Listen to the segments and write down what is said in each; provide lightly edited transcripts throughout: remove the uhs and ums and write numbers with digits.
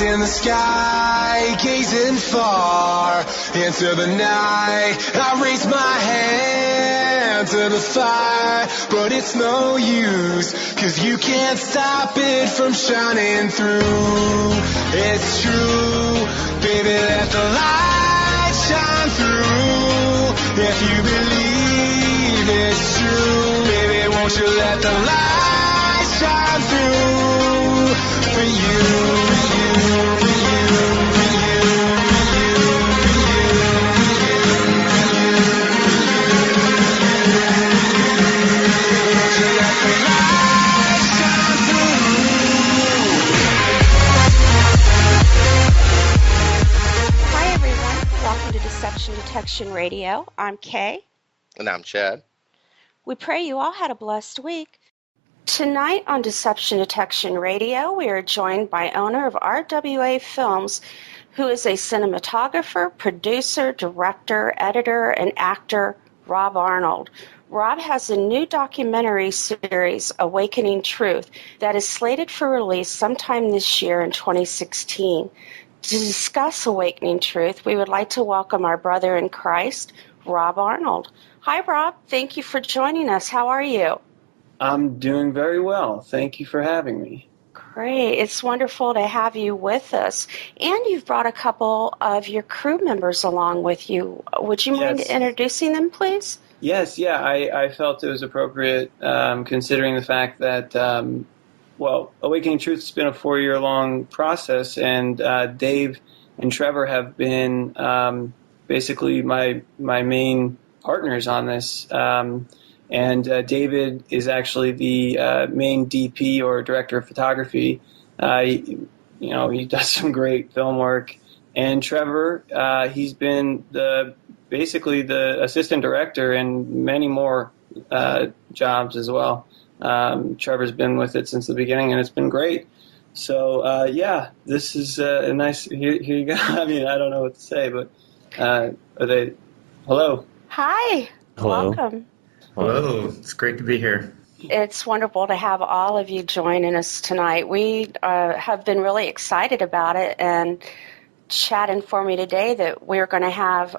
eyes in the sky, gazing far into the night. I raise my hand to the fire, but it's no use, 'cause you can't stop it from shining through. It's true, baby, let the light shine through. If you believe it's true, baby, won't you let the light shine through for you, for you, for you, for you, for you, for you, for you, won't you let the light shine through. Hi everyone, welcome to Deception Detection Radio. I'm Kay. And I'm Chad. We pray you all had a blessed week. Tonight on Deception Detection Radio, we are joined by owner of RWA Films, who is a cinematographer, producer, director, editor, and actor, Rob Arnold. Rob has a new documentary series, Awakening Truth, that is slated for release sometime this year in 2016. To discuss Awakening Truth, we would like to welcome our brother in Christ, Rob Arnold. Hi, Rob. Thank you for joining us. How are you? I'm doing very well. Thank you for having me. Great. It's wonderful to have you with us. And you've brought a couple of your crew members along with you. Would you mind introducing them, please? Yes, yeah. I felt it was appropriate considering the fact that, Awakening Truth has been a 4-year-long process, and Dave and Trevor have been basically my main partners on this. And David is actually the main DP or director of photography. He does some great film work. And Trevor, he's been basically the assistant director and many more jobs as well. Trevor's been with it since the beginning, and it's been great. So, this is a nice. Here you go. I mean, I don't know what to say, but hello. Hi. Hello. Welcome. Hello. It's great to be here. It's wonderful to have all of you joining us tonight. We have been really excited about it, and Chad informed me today that we're going to have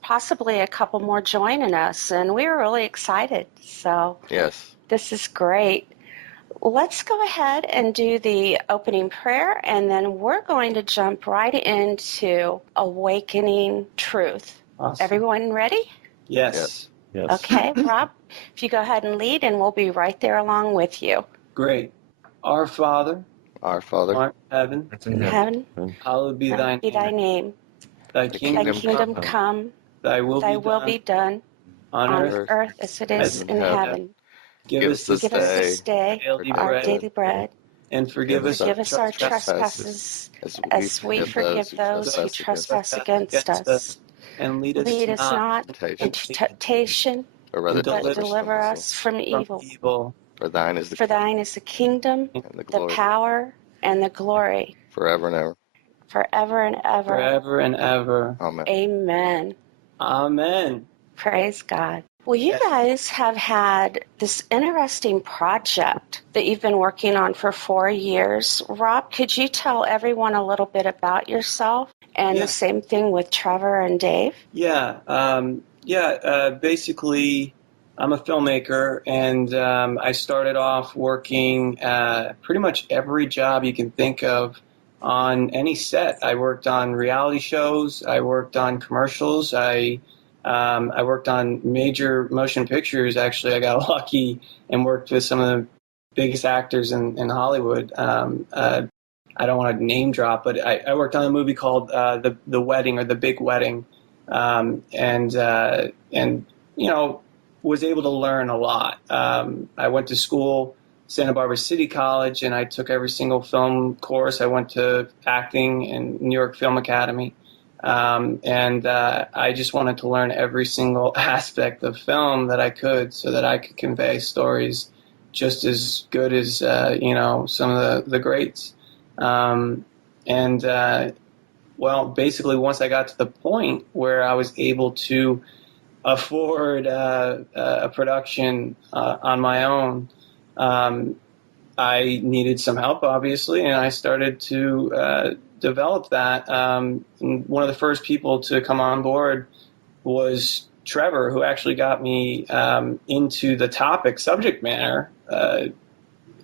possibly a couple more joining us, and we're really excited. So Yes. This is great. Let's go ahead and do the opening prayer, and then we're going to jump right into Awakening Truth. Awesome. Everyone ready? Yes. Yes. Okay, Rob, if you go ahead and lead, and we'll be right there along with you. Great. Our Father, Our Father, art in heaven, It's in Heaven, hallowed be thy be thy name. name. Thy Thy kingdom kingdom come, come, thy will be done on on earth earth as it is in heaven. Give us this Give us this day our daily bread, and forgive us forgive us our trespasses, trespasses as we forgive those who trespass against us. and lead us Lead us not temptation, into temptation, or rather but deliver deliver us us from from evil. evil. For thine is the For thine is the kingdom, and the the glory power, and the glory, forever and ever. forever and ever. Forever and ever. Amen. Amen. Amen. Praise God. Well, you guys have had this interesting project that you've been working on for 4 years. Rob, could you tell everyone a little bit about yourself? And Yeah. the same thing with Trevor and Dave? Basically, I'm a filmmaker, and I started off working pretty much every job you can think of on any set. I worked on reality shows. I worked on commercials. I worked on major motion pictures. Actually, I got lucky and worked with some of the biggest actors in Hollywood. I don't want to name drop, but I worked on a movie called The Wedding, or The Big Wedding, and was able to learn a lot. I went to school, Santa Barbara City College, and I took every single film course. I went to acting in New York Film Academy. I just wanted to learn every single aspect of film that I could, so that I could convey stories just as good as, some of the greats. Basically once I got to the point where I was able to afford a production on my own, I needed some help, obviously, and I started to develop that, and one of the first people to come on board was Trevor, who actually got me into the topic subject matter.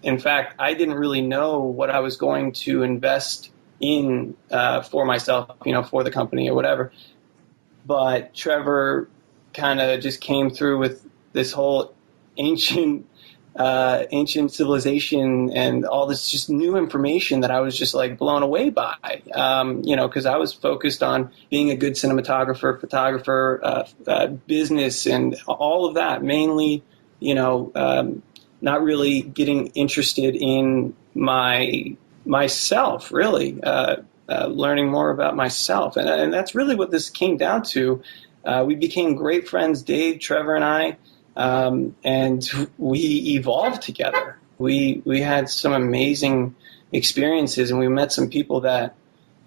In fact, I didn't really know what I was going to invest in for myself, for the company or whatever. But Trevor kind of just came through with this whole ancient civilization and all this just new information that I was just like blown away by, because I was focused on being a good cinematographer, photographer, business, and all of that, mainly, not really getting interested in myself, really, learning more about myself. And that's really what this came down to. We became great friends, Dave, Trevor, and I. And we evolved together. We had some amazing experiences, and we met some people that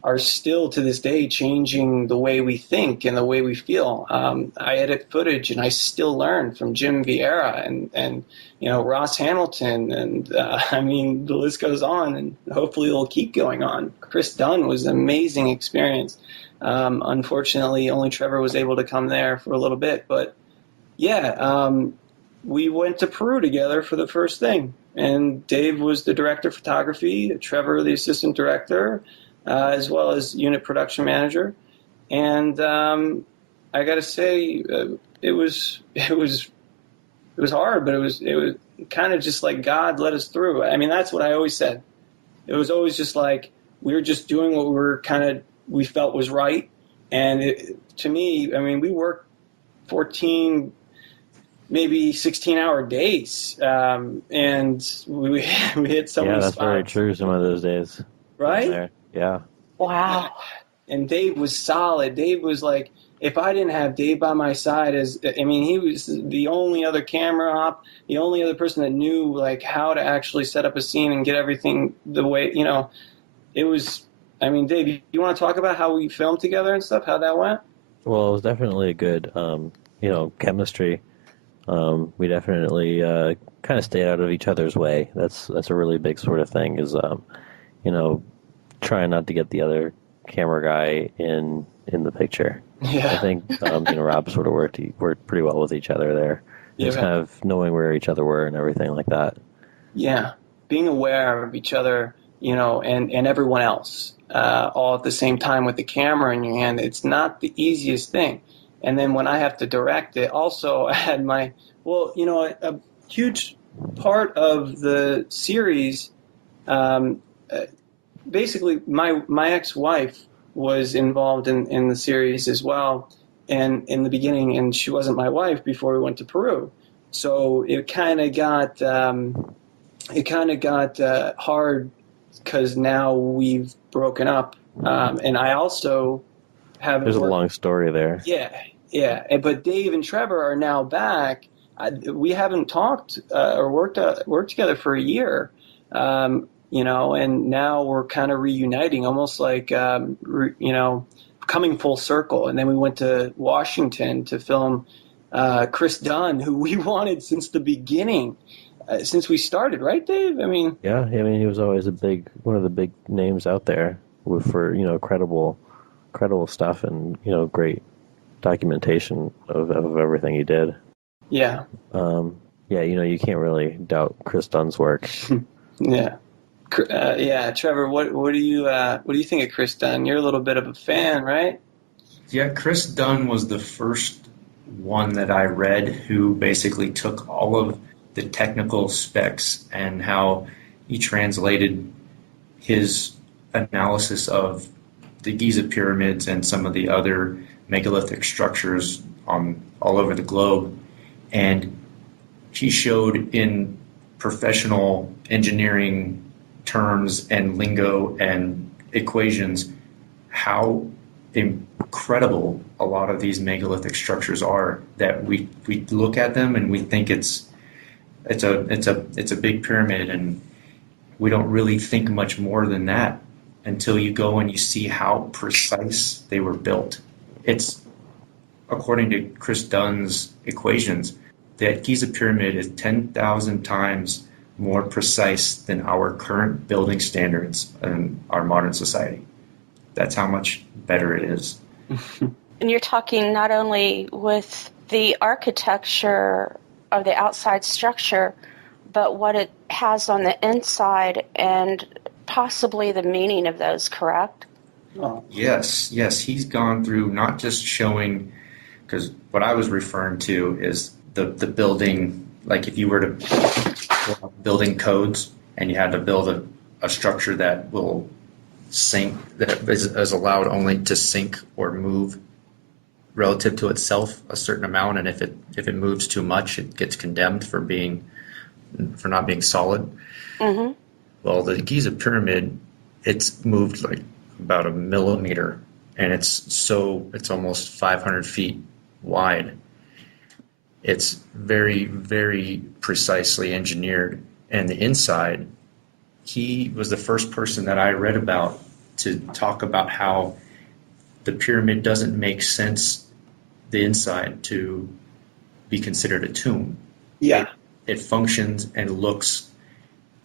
are still to this day changing the way we think and the way we feel. I edit footage, and I still learn from Jim Vieira and Ross Hamilton, and the list goes on, and hopefully it'll keep going on. Chris Dunn was an amazing experience. Unfortunately, only Trevor was able to come there for a little bit, but yeah, we went to Peru together for the first thing, and Dave was the director of photography, Trevor the assistant director, as well as unit production manager. And I got to say, it was hard, but it was kind of just like God led us through. I mean, that's what I always said. It was always just like we were just doing what we felt was right. And to me, we worked 14, maybe 16-hour days, and we hit some. Yeah, of that's spots. very true. Some of those days, right? Yeah. Wow. And Dave was solid. Dave was like, if I didn't have Dave by my side, he was the only other camera op, the only other person that knew like how to actually set up a scene and get everything the way it was. Dave, you want to talk about how we filmed together and stuff? How that went? Well, it was definitely a good, chemistry. We definitely kind of stayed out of each other's way. That's a really big sort of thing. Is trying not to get the other camera guy in the picture. Yeah. I think Rob sort of worked pretty well with each other there. Yeah, just kind of knowing where each other were and everything like that. Yeah, being aware of each other, and everyone else, all at the same time with the camera in your hand. It's not the easiest thing. And then when I have to direct it, also I had a huge part of the series. Basically, my ex-wife was involved in the series as well, and in the beginning, and she wasn't my wife before we went to Peru. So it kind of got hard because now we've broken up, and I also have. There's a long story there. Yeah. But Dave and Trevor are now back. We haven't talked or worked together for a year, and now we're kind of reuniting, almost like coming full circle. And then we went to Washington to film Chris Dunn, who we wanted since the beginning, since we started, right, Dave? Yeah, he was always one of the big names out there for credible stuff and great documentation of everything he did. Yeah. You can't really doubt Chris Dunn's work. Yeah. Trevor, what do you think of Chris Dunn? You're a little bit of a fan, right? Yeah, Chris Dunn was the first one that I read who basically took all of the technical specs and how he translated his analysis of the Giza pyramids and some of the other megalithic structures all over the globe. And he showed in professional engineering terms and lingo and equations how incredible a lot of these megalithic structures are, that we look at them and we think it's a big pyramid, and we don't really think much more than that until you go and you see how precise they were built. It's, according to Chris Dunn's equations, that Giza pyramid is 10,000 times more precise than our current building standards in our modern society. That's how much better it is. And you're talking not only with the architecture of the outside structure, but what it has on the inside and possibly the meaning of those, correct? Oh. Yes. He's gone through not just showing, because what I was referring to is the building, like if you were to building codes and you had to build a structure that will sink, that is allowed only to sink or move relative to itself a certain amount, and if it moves too much, it gets condemned for not being solid. Mm-hmm. Well, the Giza pyramid, it's moved like about a millimeter, and it's almost 500 feet wide. It's very, very precisely engineered, and the inside, he was the first person that I read about to talk about how the pyramid doesn't make sense, the inside, to be considered a tomb. Yeah. It functions and looks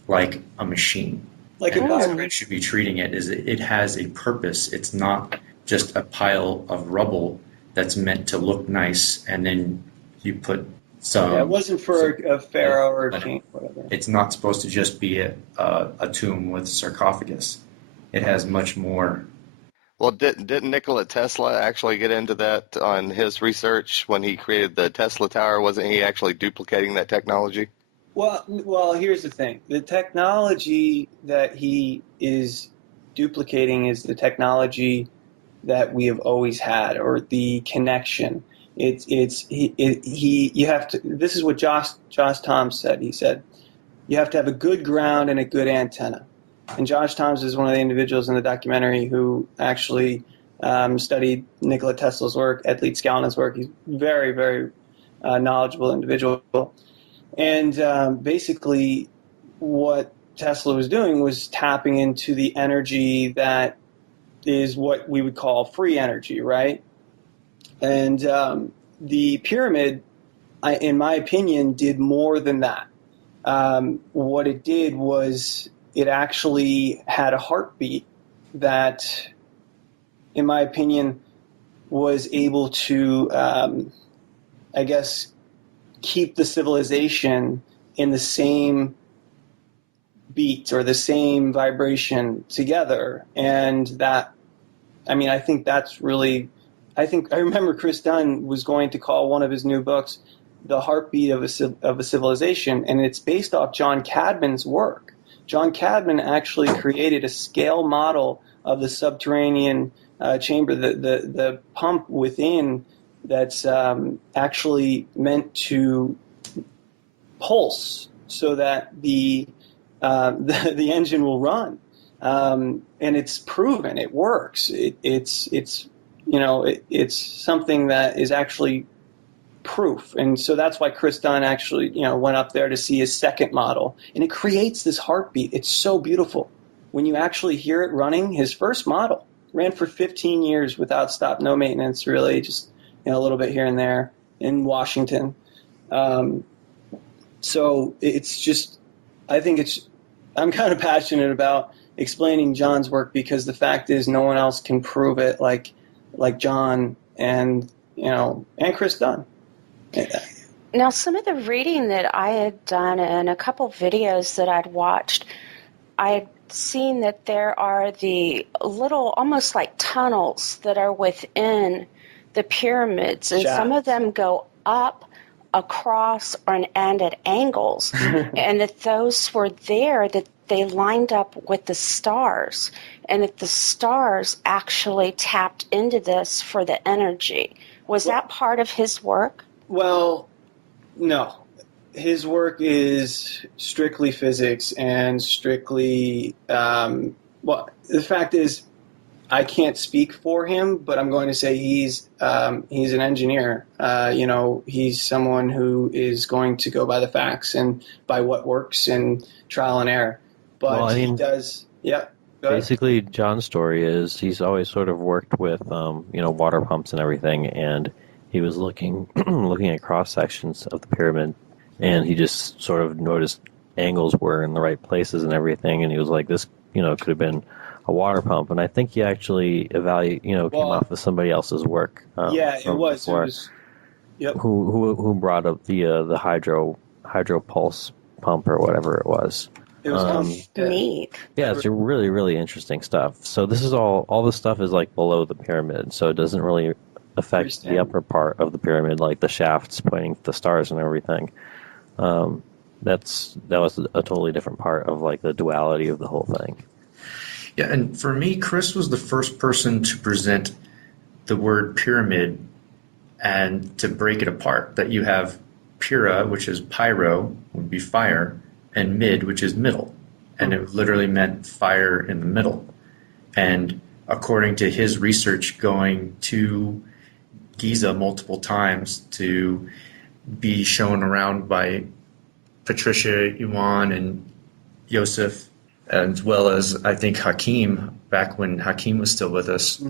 like a machine. Like and a that's body. how you should be treating it, is it has a purpose. It's not just a pile of rubble that's meant to look nice and then you put some... Yeah, it wasn't for a pharaoh or a king, whatever. It's not supposed to just be a tomb with sarcophagus. It has much more. Well, didn't Nikola Tesla actually get into that on his research when he created the Tesla Tower? Wasn't he actually duplicating that technology? Well, here's the thing. The technology that he is duplicating is the technology that we have always had, or the connection. You have to. This is what Josh Toms said. He said, you have to have a good ground and a good antenna. And Josh Toms is one of the individuals in the documentary who actually studied Nikola Tesla's work, Ed Leeds-Gallin's work. He's very, very knowledgeable individual. And basically what Tesla was doing was tapping into the energy that is what we would call free energy, right? And the pyramid, in my opinion, did more than that. What it did was it actually had a heartbeat that, in my opinion, was able to, I guess, keep the civilization in the same beat or the same vibration together. And that, I think that's really, I remember Chris Dunn was going to call one of his new books The Heartbeat of a Civilization, and it's based off John Cadman's work. John Cadman actually created a scale model of the subterranean chamber, the pump within that's actually meant to pulse so that the engine will run, and it's proven it works. It's something that is actually proof, and so that's why Chris Dunn actually went up there to see his second model, and it creates this heartbeat. It's so beautiful when you actually hear it running. His first model ran for 15 years without stop, no maintenance, really, just a little bit here and there in Washington. So it's just, I'm kind of passionate about explaining John's work because the fact is no one else can prove it like John and Chris Dunn. Now, some of the reading that I had done and a couple videos that I'd watched, I had seen that there are the little, almost like tunnels that are within the pyramids, and some of them go up, across, and at angles, and that those were there, that they lined up with the stars, and that the stars actually tapped into this for the energy. Was that part of his work? Well, no. His work is strictly physics and strictly, the fact is, I can't speak for him, but I'm going to say he's an engineer. He's someone who is going to go by the facts and by what works and trial and error. But he does, yeah. Basically, John's story is he's always sort of worked with, water pumps and everything, and he was looking at cross sections of the pyramid, and he just sort of noticed angles were in the right places and everything, and he was like, this, could have been a water pump, and I think he actually came off of somebody else's work. Yeah, it was. Before, It was. Yep. Who brought up the hydro pulse pump or whatever it was. It was neat. Yeah, it's really, really interesting stuff. So this is all this stuff is like below the pyramid, so it doesn't really affect the upper part of the pyramid, like the shafts pointing to the stars and everything. That was a totally different part of like the duality of the whole thing. Yeah, and for me, Chris was the first person to present the word pyramid and to break it apart. That you have pura, which is pyro, would be fire, and mid, which is middle. And it literally meant fire in the middle. And according to his research, going to Giza multiple times to be shown around by Patricia, Iwan, and Yosef, as well as I think Hakeem, back when Hakeem was still with us,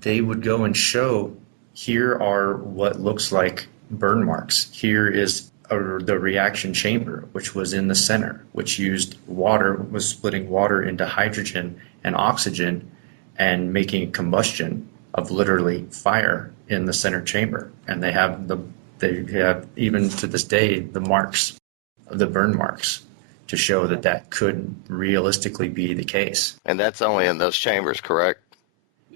they would go and show, here are what looks like burn marks. Here is the reaction chamber, which was in the center, which used water, was splitting water into hydrogen and oxygen and making combustion of literally fire in the center chamber. And they have even to this day the marks, the burn marks, to show that could realistically be the case. And that's only in those chambers, correct?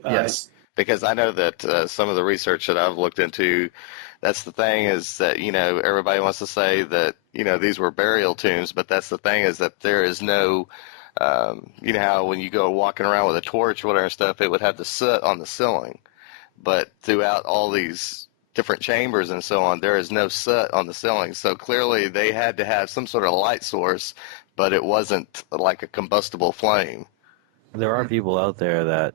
Yes. Because I know that some of the research that I've looked into, that's the thing is that, everybody wants to say that, these were burial tombs, but that's the thing is that there is no, how when you go walking around with a torch or whatever and stuff, it would have the soot on the ceiling. But throughout all these different chambers and so on, there is no soot on the ceiling. So clearly they had to have some sort of light source, but it wasn't like a combustible flame. There are people out there that,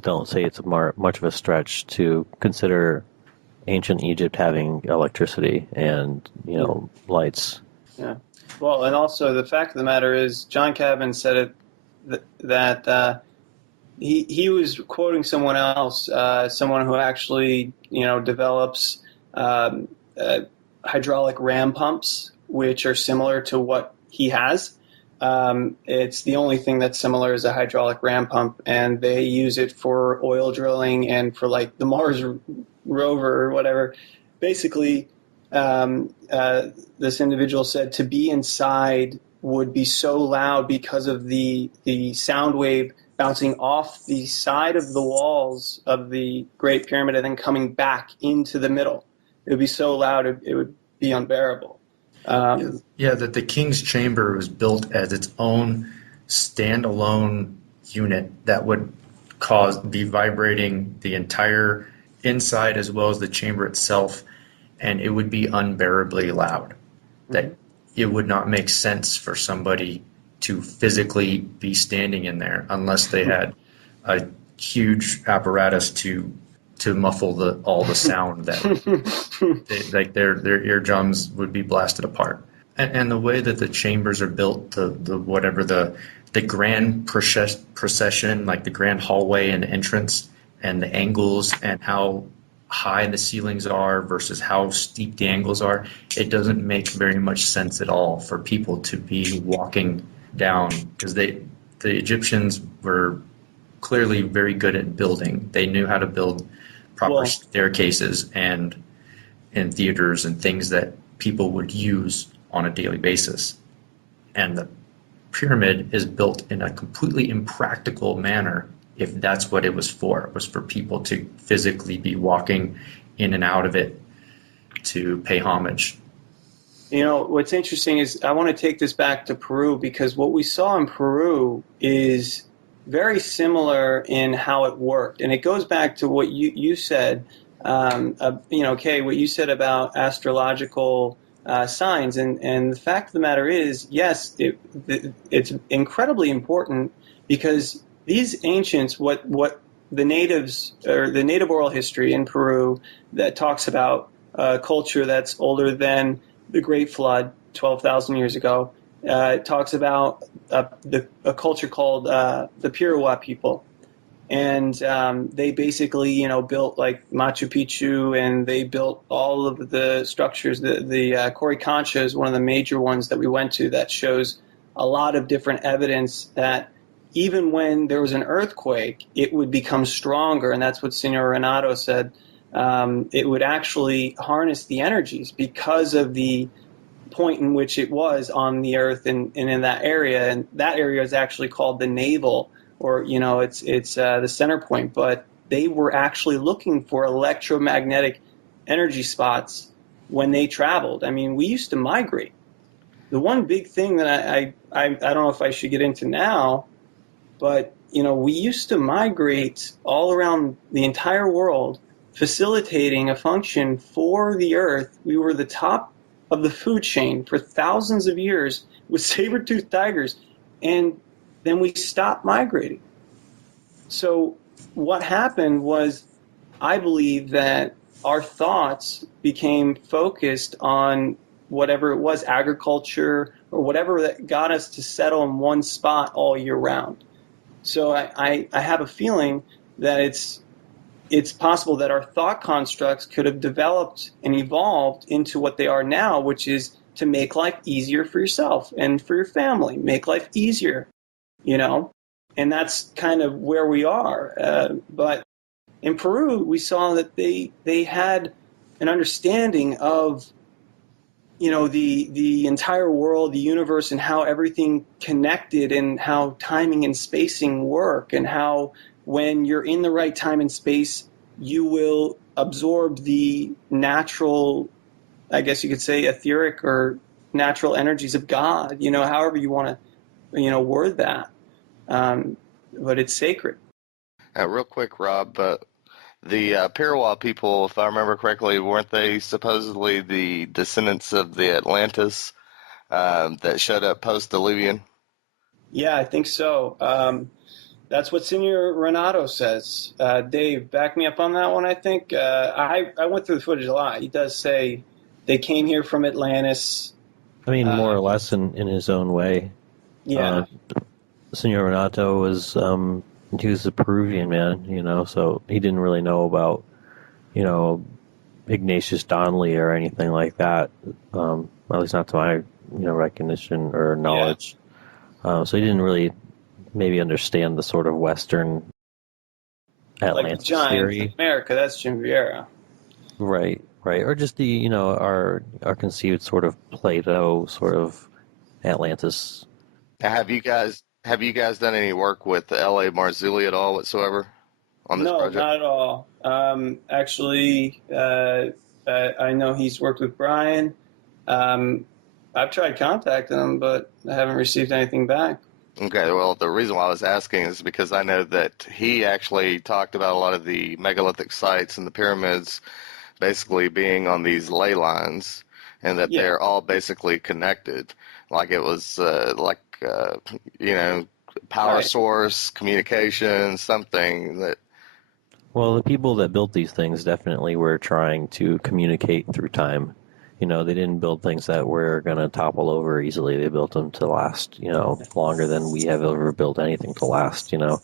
don't say it's much of a stretch to consider ancient Egypt having electricity and, lights. Yeah. Well, and also the fact of the matter is, John Cabin said it that he was quoting someone else, someone who actually develops hydraulic ram pumps, which are similar to what he has. It's the only thing that's similar is a hydraulic ram pump, and they use it for oil drilling and for like the Mars rover or whatever. Basically, this individual said to be inside would be so loud because of the sound wave bouncing off the side of the walls of the Great Pyramid and then coming back into the middle. It would be so loud it would be unbearable. That the King's Chamber was built as its own standalone unit that would be vibrating the entire inside as well as the chamber itself, and it would be unbearably loud. That it would not make sense for somebody to physically be standing in there unless they had a huge apparatus to muffle all the sound that their eardrums would be blasted apart. And the way that the chambers are built, the grand procession, like the grand hallway and entrance, and the angles and how high the ceilings are versus how steep the angles are, it doesn't make very much sense at all for people to be walking down, because the Egyptians were clearly very good at building. They knew how to build proper staircases and theaters and things that people would use on a daily basis. And the pyramid is built in a completely impractical manner if that's what it was for. It was for people to physically be walking in and out of it to pay homage. What's interesting is I want to take this back to Peru, because what we saw in Peru is very similar in how it worked. And it goes back to what you said, what you said about astrological signs. And the fact of the matter is, yes, it's incredibly important, because these ancients, what the natives, or the native oral history in Peru that talks about a culture that's older than the Great Flood, 12,000 years ago, it talks about a culture called the Piruwa people. And they basically, built like Machu Picchu, and they built all of the structures. The Coricancha is one of the major ones that we went to that shows a lot of different evidence that even when there was an earthquake, it would become stronger, and that's what Senor Renato said. It would actually harness the energies because of the point in which it was on the Earth and in that area, and that area is actually called the navel, or it's the center point. But they were actually looking for electromagnetic energy spots when they traveled. I mean, we used to migrate. The one big thing that I don't know if I should get into now, but we used to migrate all around the entire world, facilitating a function for the Earth. We were the top of the food chain for thousands of years with saber-toothed tigers, and then we stopped migrating. So what happened was, I believe that our thoughts became focused on whatever it was, agriculture or whatever that got us to settle in one spot all year round. So I have a feeling that it's possible that our thought constructs could have developed and evolved into what they are now, which is to make life easier for yourself and for your family, make life easier, and that's kind of where we are. But in Peru, we saw that they had an understanding of the entire world, the universe, and how everything connected, and how timing and spacing work, and how when you're in the right time and space, you will absorb the natural, I guess you could say, etheric or natural energies of God, however you want to, word that. But it's sacred. Real quick, Rob, the Peru people, if I remember correctly, weren't they supposedly the descendants of the Atlantis that showed up post-Diluvian? Yeah, I think so. That's what Senor Renato says. Dave, back me up on that one, I think. I went through the footage a lot. He does say they came here from Atlantis. I mean, more or less in his own way. Yeah. Senor Renato was he was a Peruvian man, so he didn't really know about, Ignatius Donnelly or anything like that. At least not to my, recognition or knowledge. Yeah. So he didn't really maybe understand the sort of Western Atlantis like theory. Of America, that's Jim Vieira. Right. Or just the, our conceived sort of Plato sort of Atlantis. Have you guys done any work with L.A. Marzulli at all whatsoever on this project? No, not at all. Actually, I know he's worked with Brian. I've tried contacting him, but I haven't received anything back. Okay, well, the reason why I was asking is because I know that he actually talked about a lot of the megalithic sites and the pyramids basically being on these ley lines, and that they're all basically connected. Like it was power source, communication, something that... Well, the people that built these things definitely were trying to communicate through time. They didn't build things that were going to topple over easily. They built them to last, longer than we have ever built anything to last. The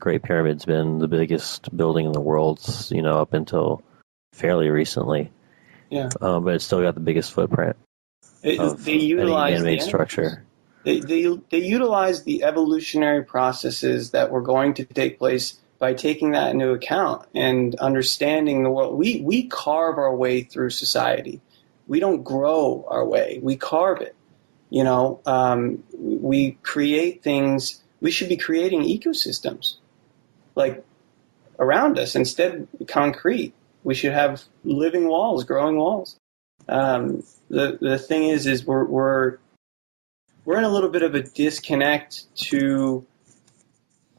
Great Pyramid's been the biggest building in the world, up until fairly recently. Yeah. But it's still got the biggest footprint of any man-made structure. They utilize the evolutionary processes that were going to take place by taking that into account and understanding the world. We carve our way through society. We don't grow our way. We carve it. We create things. We should be creating ecosystems like around us instead of concrete. We should have living walls, growing walls. The thing is we're in a little bit of a disconnect to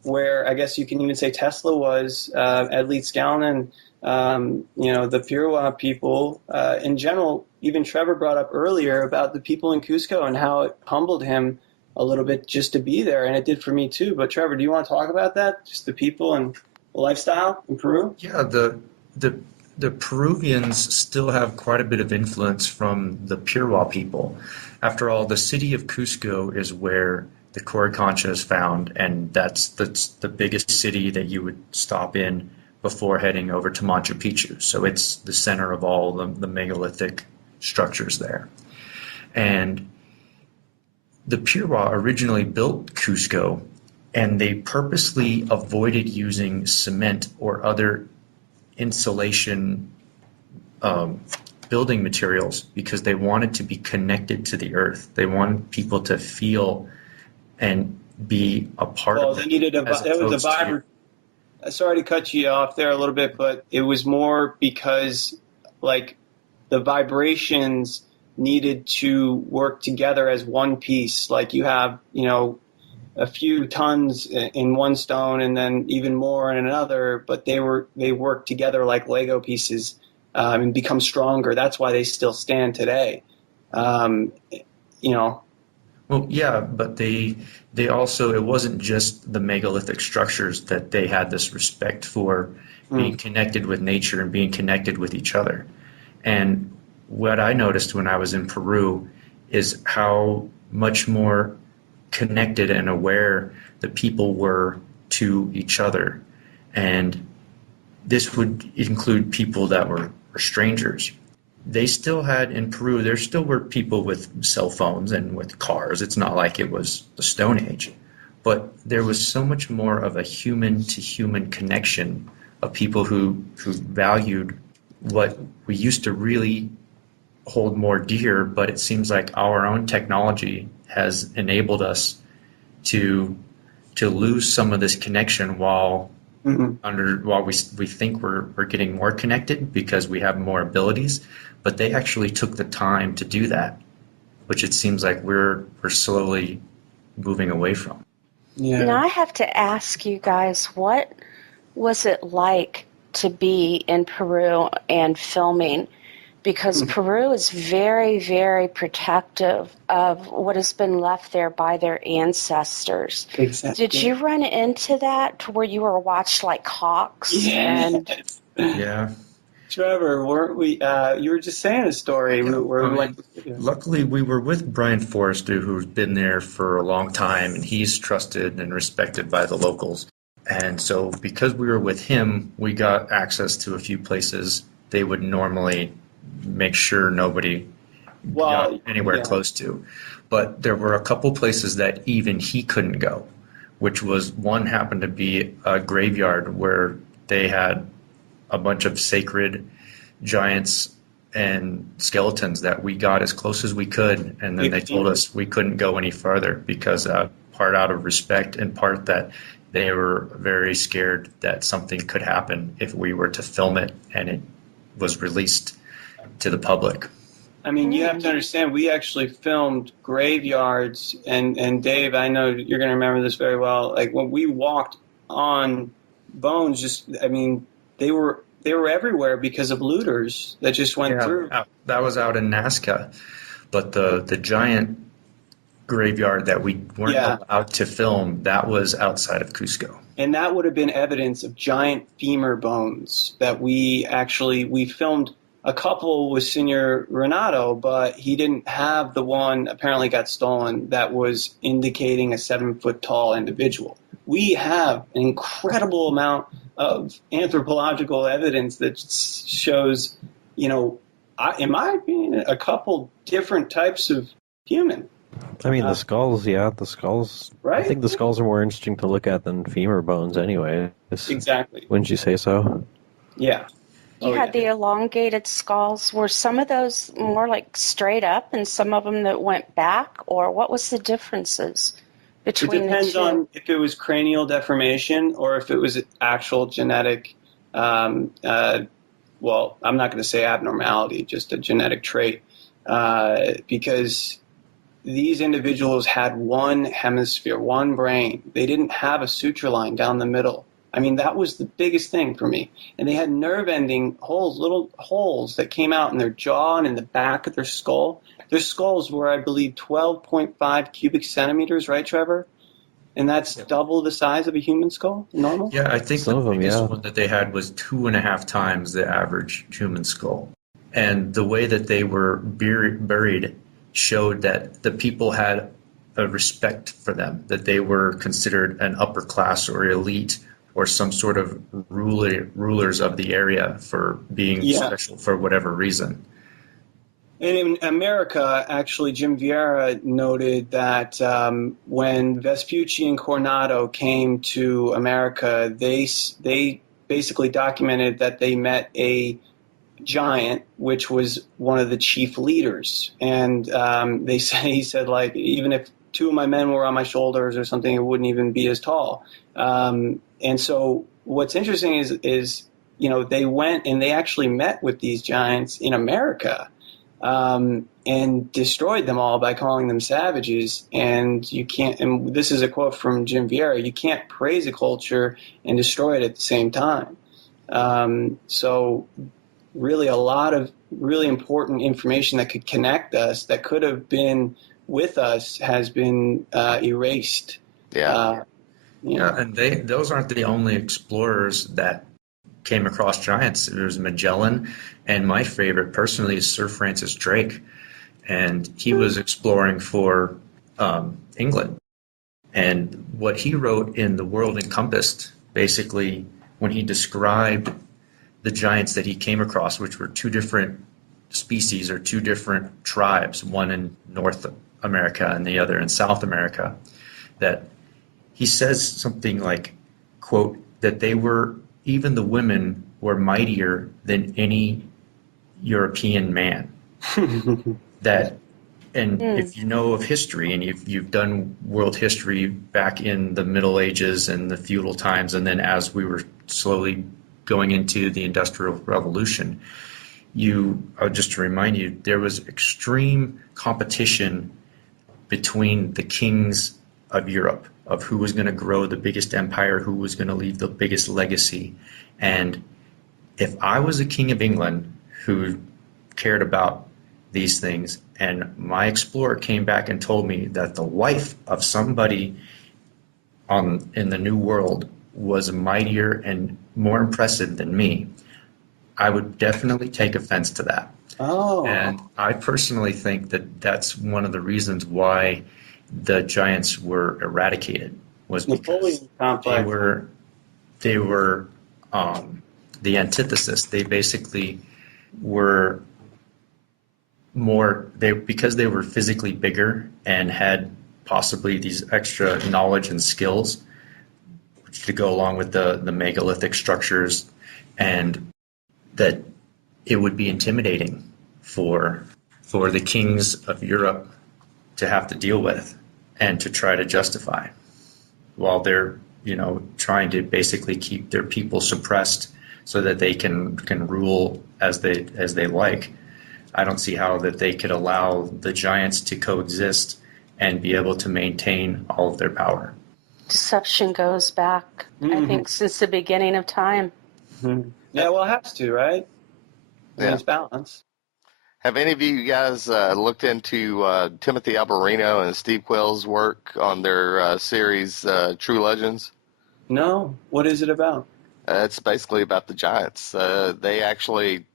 where I guess you can even say Tesla was, Ed Leeds-Gallon, the Peru people in general. Even Trevor brought up earlier about the people in Cusco and how it humbled him a little bit just to be there, and it did for me too. But Trevor, do you want to talk about that? Just the people and the lifestyle in Peru? Yeah, the Peruvians still have quite a bit of influence from the Peruwa people. After all, the city of Cusco is where the Coricancha is found, and that's the biggest city that you would stop in before heading over to Machu Picchu. So it's the center of all the megalithic structures there. And the Peruwa originally built Cusco and they purposely avoided using cement or other insulation building materials because they wanted to be connected to the earth. They wanted people to feel and be a part of it. They needed it was a vibrant. Sorry to cut you off there a little bit, but it was more because like the vibrations needed to work together as one piece. Like you have, a few tons in one stone and then even more in another, but they work together like Lego pieces and become stronger. That's why they still stand today. Well, yeah, but they also, it wasn't just the megalithic structures that they had this respect for being connected with nature and being connected with each other. And what I noticed when I was in Peru is how much more connected and aware the people were to each other. And this would include people that were strangers. They still had, in Peru, there still were people with cell phones and with cars. It's not like it was the Stone Age. But there was so much more of a human-to-human connection of people who valued what we used to really hold more dear, but it seems like our own technology has enabled us to lose some of this connection while we think we're getting more connected because we have more abilities, but they actually took the time to do that, which it seems like we're slowly moving away from. Yeah. Now I have to ask you guys, what was it like to be in Peru and filming? Because Peru is very, very protective of what has been left there by their ancestors. Exactly. Did you run into that to where you were watched like hawks? Yeah. Yeah. Trevor, weren't we? You were just saying a story. Luckily, we were with Brian Forrester, who's been there for a long time, and he's trusted and respected by the locals. And so because we were with him, we got access to a few places they would normally make sure nobody got anywhere close to. But there were a couple places that even he couldn't go, which was one happened to be a graveyard where they had a bunch of sacred giants and skeletons that we got as close as we could, and then they told us we couldn't go any further because part out of respect and part that they were very scared that something could happen if we were to film it and it was released to the public. I mean, you have to understand, we actually filmed graveyards, and Dave, I know you're going to remember this very well. Like when we walked on bones, they were everywhere because of looters that just went through. That was out in Nazca, but the giant graveyard that we weren't allowed to film, that was outside of Cusco. And that would have been evidence of giant femur bones that we filmed. A couple with Senor Renato, but he didn't have the one, apparently got stolen, that was indicating a 7-foot-tall individual. We have an incredible amount of anthropological evidence that shows, in my opinion, a couple different types of human. I mean, the skulls, right? I think the skulls are more interesting to look at than femur bones anyway. Exactly. Wouldn't you say so? Yeah. You had the elongated skulls. Were some of those more like straight up and some of them that went back, or what was the differences between the two? It depends on if it was cranial deformation or if it was actual genetic, I'm not going to say abnormality, just a genetic trait, because these individuals had one hemisphere, one brain. They didn't have a suture line down the middle. I mean, that was the biggest thing for me. And they had nerve-ending holes, little holes that came out in their jaw and in the back of their skull. Their skulls were, I believe, 12.5 cubic centimeters, right, Trevor? And that's double the size of a human skull, normal? Yeah, I think the biggest one that they had was 2.5 times the average human skull. And the way that they were buried showed that the people had a respect for them, that they were considered an upper class or elite or some sort of rulers of the area for being special for whatever reason. in America, actually, Jim Vieira noted that when Vespucci and Coronado came to America, they basically documented that they met a giant, which was one of the chief leaders. And he said, like, even if two of my men were on my shoulders or something, it wouldn't even be as tall. And so what's interesting is, they went and they actually met with these giants in America. And destroyed them all by calling them savages. And you can't, and this is a quote from Jim Vieira, you can't praise a culture and destroy it at the same time. So really a lot of really important information that could connect us, that could have been with us, has been erased. Yeah. And those aren't the only explorers that came across giants. There's Magellan, and my favorite personally is Sir Francis Drake, and he was exploring for England. And what he wrote in The World Encompassed, basically, when he described the giants that he came across, which were two different species or two different tribes, one in North America and the other in South America, that he says something like, quote, that they were, even the women were mightier than any European man. That, and if you know of history and you've done world history back in the Middle Ages and the feudal times, and then as we were slowly going into the Industrial Revolution, just to remind you, there was extreme competition between the kings of Europe, of who was going to grow the biggest empire, who was going to leave the biggest legacy. And if I was a king of England who cared about these things, and my explorer came back and told me that the wife of somebody in the New World was mightier and more impressive than me, I would definitely take offense to that. Oh. And I personally think that that's one of the reasons why the giants were eradicated, was because they were the antithesis. They basically were because they were physically bigger and had possibly these extra knowledge and skills to go along with the megalithic structures, and that it would be intimidating for the kings of Europe to have to deal with and to try to justify, while they're trying to basically keep their people suppressed so that they can rule as they like. I don't see how that they could allow the giants to coexist and be able to maintain all of their power. Deception goes back, I think, since the beginning of time. Mm-hmm. Yeah, well, it has to, right? Yeah. It's balance. Have any of you guys looked into Timothy Alberino and Steve Quayle's work on their series True Legends? No. What is it about? It's basically about the giants. They actually,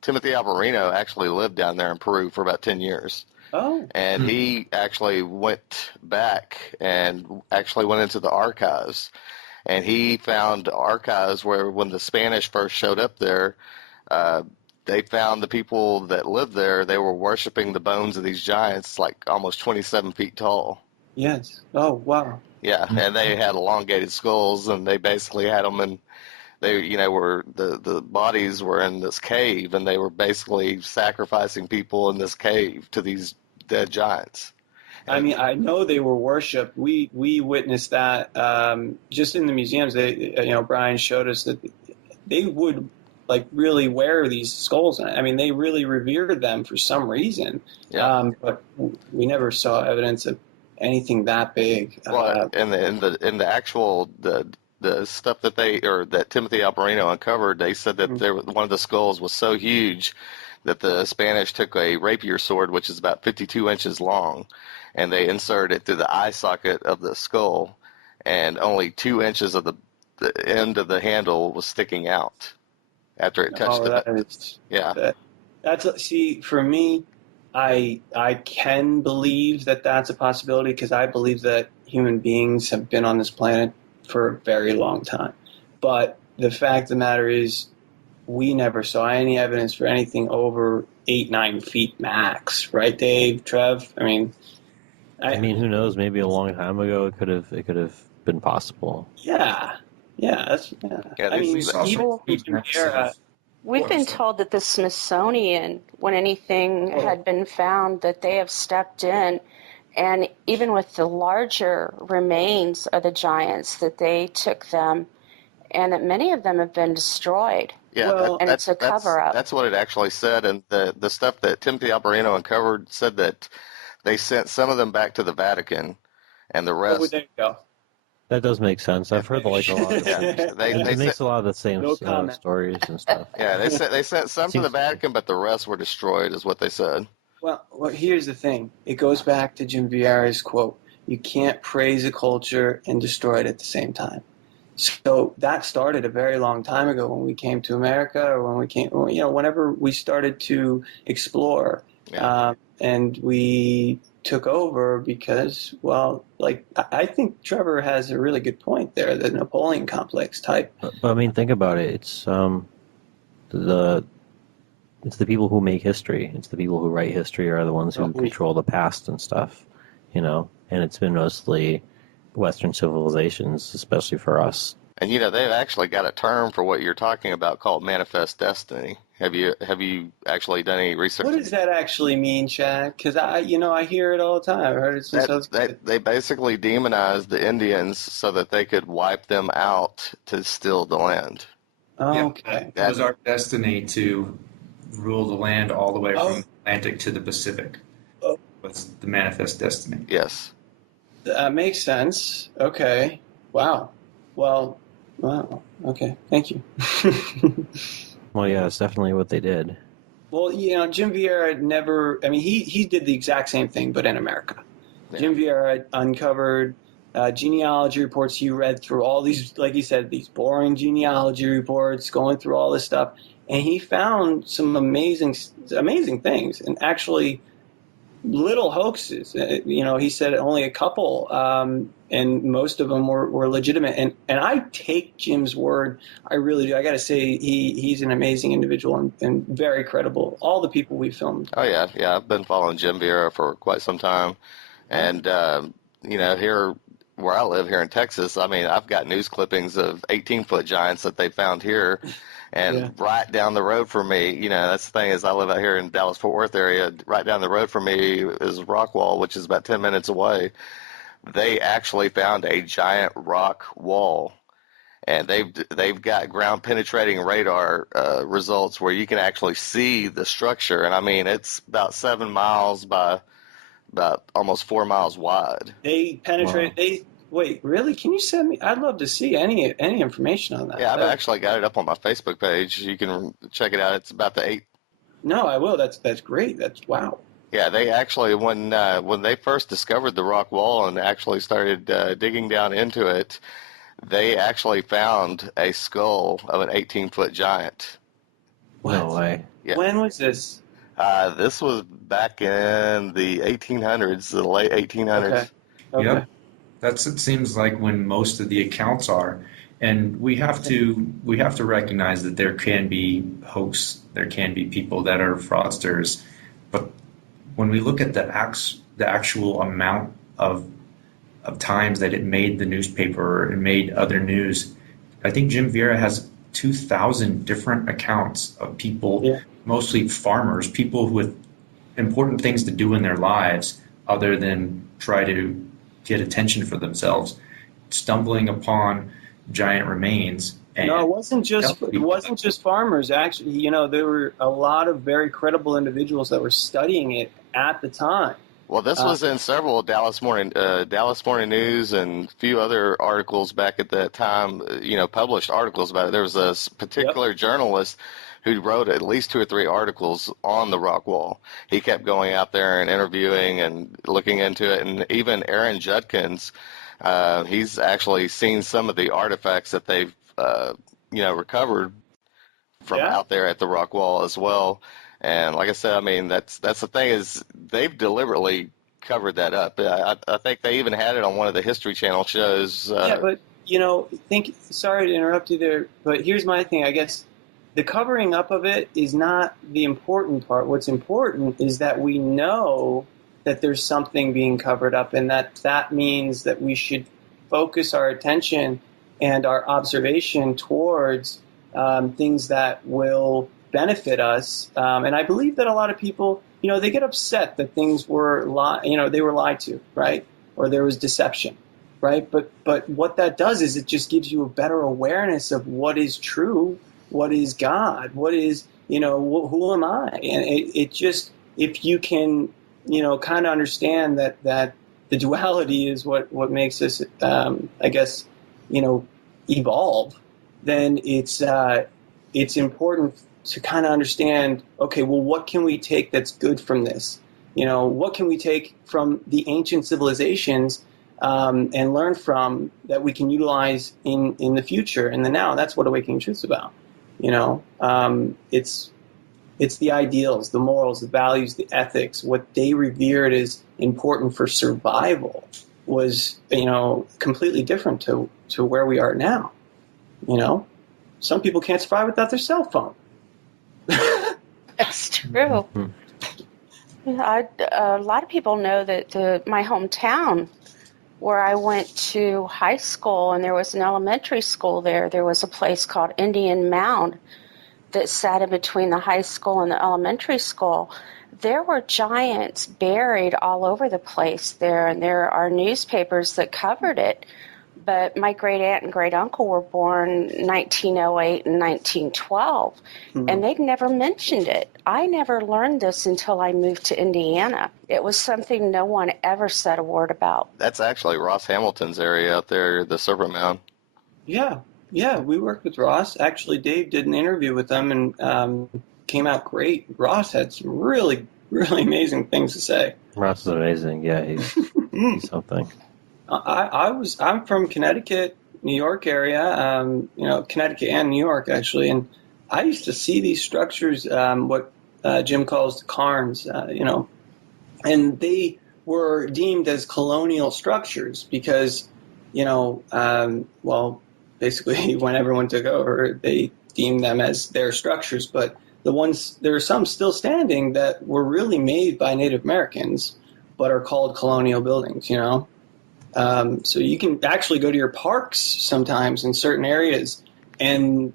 Timothy Alberino actually lived down there in Peru for about 10 years. Oh. And he actually went back and actually went into the archives. And he found archives where when the Spanish first showed up there, they found the people that lived there, they were worshiping the bones of these giants, like almost 27 feet tall. Yes. Oh, wow. Yeah, and they had elongated skulls, and they basically had them in, were the bodies were in this cave, and they were basically sacrificing people in this cave to these dead giants. I mean, I know they were worshipped. We witnessed that just in the museums. Brian showed us that they would really wear these skulls. I mean, they really revered them for some reason. Yeah. But we never saw evidence of anything that big. Well, in the actual the stuff that Timothy Alberino uncovered, they said that one of the skulls was so huge that the Spanish took a rapier sword, which is about 52 inches long, and they inserted it through the eye socket of the skull, and only 2 inches of the end of the handle was sticking out after it touched it. See, for me, I can believe that that's a possibility, because I believe that human beings have been on this planet for a very long time. But the fact of the matter is, we never saw any evidence for anything over 8-9 feet max, right, Dave, Trev? I mean, who knows? Maybe a long time ago it could have been possible. Yeah, that's I mean, even Vera. We've been told that the Smithsonian, when anything had been found, that they have stepped in, and even with the larger remains of the giants, that they took them, and that many of them have been destroyed. Yeah, and it's a cover-up. That's what it actually said, and the stuff that Timothy Alberino uncovered said that they sent some of them back to the Vatican, and the rest. There you go. That does make sense. I've heard like a lot of it makes a lot of the same stories and stuff. Yeah, they sent some to the Vatican, but the rest were destroyed, is what they said. Well, here's the thing. It goes back to Jim Vieira's quote: "You can't praise a culture and destroy it at the same time." So that started a very long time ago when we came to America, or when we came, whenever we started to explore, and we took over because, I think Trevor has a really good point there, the Napoleon complex type. But I mean, think about it. It's the people who make history. It's the people who write history are the ones who control the past and stuff, and it's been mostly Western civilizations, especially for us. And they've actually got a term for what you're talking about called manifest destiny. Have you actually done any research? What does that actually mean, Chad? Because I hear it all the time. I've heard it since they basically demonized the Indians so that they could wipe them out to steal the land. Oh, okay. It was our destiny to rule the land all the way from the Atlantic to the Pacific. Was the manifest destiny. Yes. That makes sense. Okay. Wow. Well, wow. Okay. Thank you. Well, yeah, it's definitely what they did. Well, Jim Vieira never, he did the exact same thing, but in America. Yeah. Jim Vieira uncovered genealogy reports. He read through all these, like he said, these boring genealogy reports, going through all this stuff, and he found some amazing things, and actually little hoaxes. He said only a couple, and most of them were legitimate. And I take Jim's word. I really do. I got to say, he's an amazing individual and very credible. All the people we filmed. Oh yeah. I've been following Jim Vieira for quite some time, and here where I live here in Texas, I've got news clippings of 18-foot giants that they found here. And right down the road from me, that's the thing is I live out here in Dallas-Fort Worth area. Right down the road from me is Rockwall, which is about 10 minutes away. They actually found a giant rock wall, and they've got ground penetrating radar results where you can actually see the structure. And it's about 7 miles by about almost 4 miles wide. They penetrate. Wow. Wait, really? Can you send me? I'd love to see any information on that. Yeah, I've actually got it up on my Facebook page. You can check it out. It's about the 8. No, I will. That's great. That's wow. Yeah, they actually when they first discovered the rock wall and actually started digging down into it, they actually found a skull of an 18-foot giant. No way. Yeah. When was this? This was back in the 1800s, the late 1800s. Okay. Yep. It seems like when most of the accounts are, and we have to recognize that there can be hoax, there can be people that are fraudsters, but when we look at the actual amount of times that it made the newspaper and made other news, I think Jim Vieira has 2,000 different accounts of people, mostly farmers, people with important things to do in their lives other than try to get attention for themselves, stumbling upon giant remains. And no, it wasn't just farmers. Actually, there were a lot of very credible individuals that were studying it at the time. Well, this was in several Dallas Morning News and a few other articles back at that time. Published articles about it. There was a particular journalist who wrote at least 2 or 3 articles on the rock wall. He kept going out there and interviewing and looking into it. And even Aaron Judkins, he's actually seen some of the artifacts that they've, recovered from out there at the rock wall as well. And like I said, that's the thing is they've deliberately covered that up. I think they even had it on one of the History Channel shows. But, sorry to interrupt you there, but here's my thing, I guess. the covering up of it is not the important part. What's important is that we know that there's something being covered up, and that means that we should focus our attention and our observation towards things that will benefit us. And I believe that a lot of people, they get upset that things were they were lied to, right? Or there was deception, right? But what that does is it just gives you a better awareness of what is true, what is God, what is, who am I? And it just, if you can, kind of understand that the duality is what makes us, I guess, evolve, then it's important to kind of understand, okay, well, what can we take that's good from this? What can we take from the ancient civilizations and learn from that we can utilize in the future, in the now? That's what Awakening Truth's about. It's the ideals, the morals, the values, the ethics, what they revered as important for survival was, completely different to where we are now. Some people can't survive without their cell phone. That's true. A lot of people know that my hometown, where I went to high school, and there was an elementary school there was a place called Indian Mound that sat in between the high school and the elementary school. There were giants buried all over the place there, and there are newspapers that covered it. But my great-aunt and great-uncle were born 1908 and 1912, and they'd never mentioned it. I never learned this until I moved to Indiana. It was something no one ever said a word about. That's actually Ross Hamilton's area out there, the Serpent Mound. Yeah, we worked with Ross. Actually, Dave did an interview with them and came out great. Ross had some really, really amazing things to say. Ross is amazing. Yeah, he's something. I'm from Connecticut, New York area, Connecticut and New York, actually, and I used to see these structures, what Jim calls the cairns, and they were deemed as colonial structures because, basically when everyone took over, they deemed them as their structures, but there are some still standing that were really made by Native Americans, but are called colonial buildings, So you can actually go to your parks sometimes in certain areas, and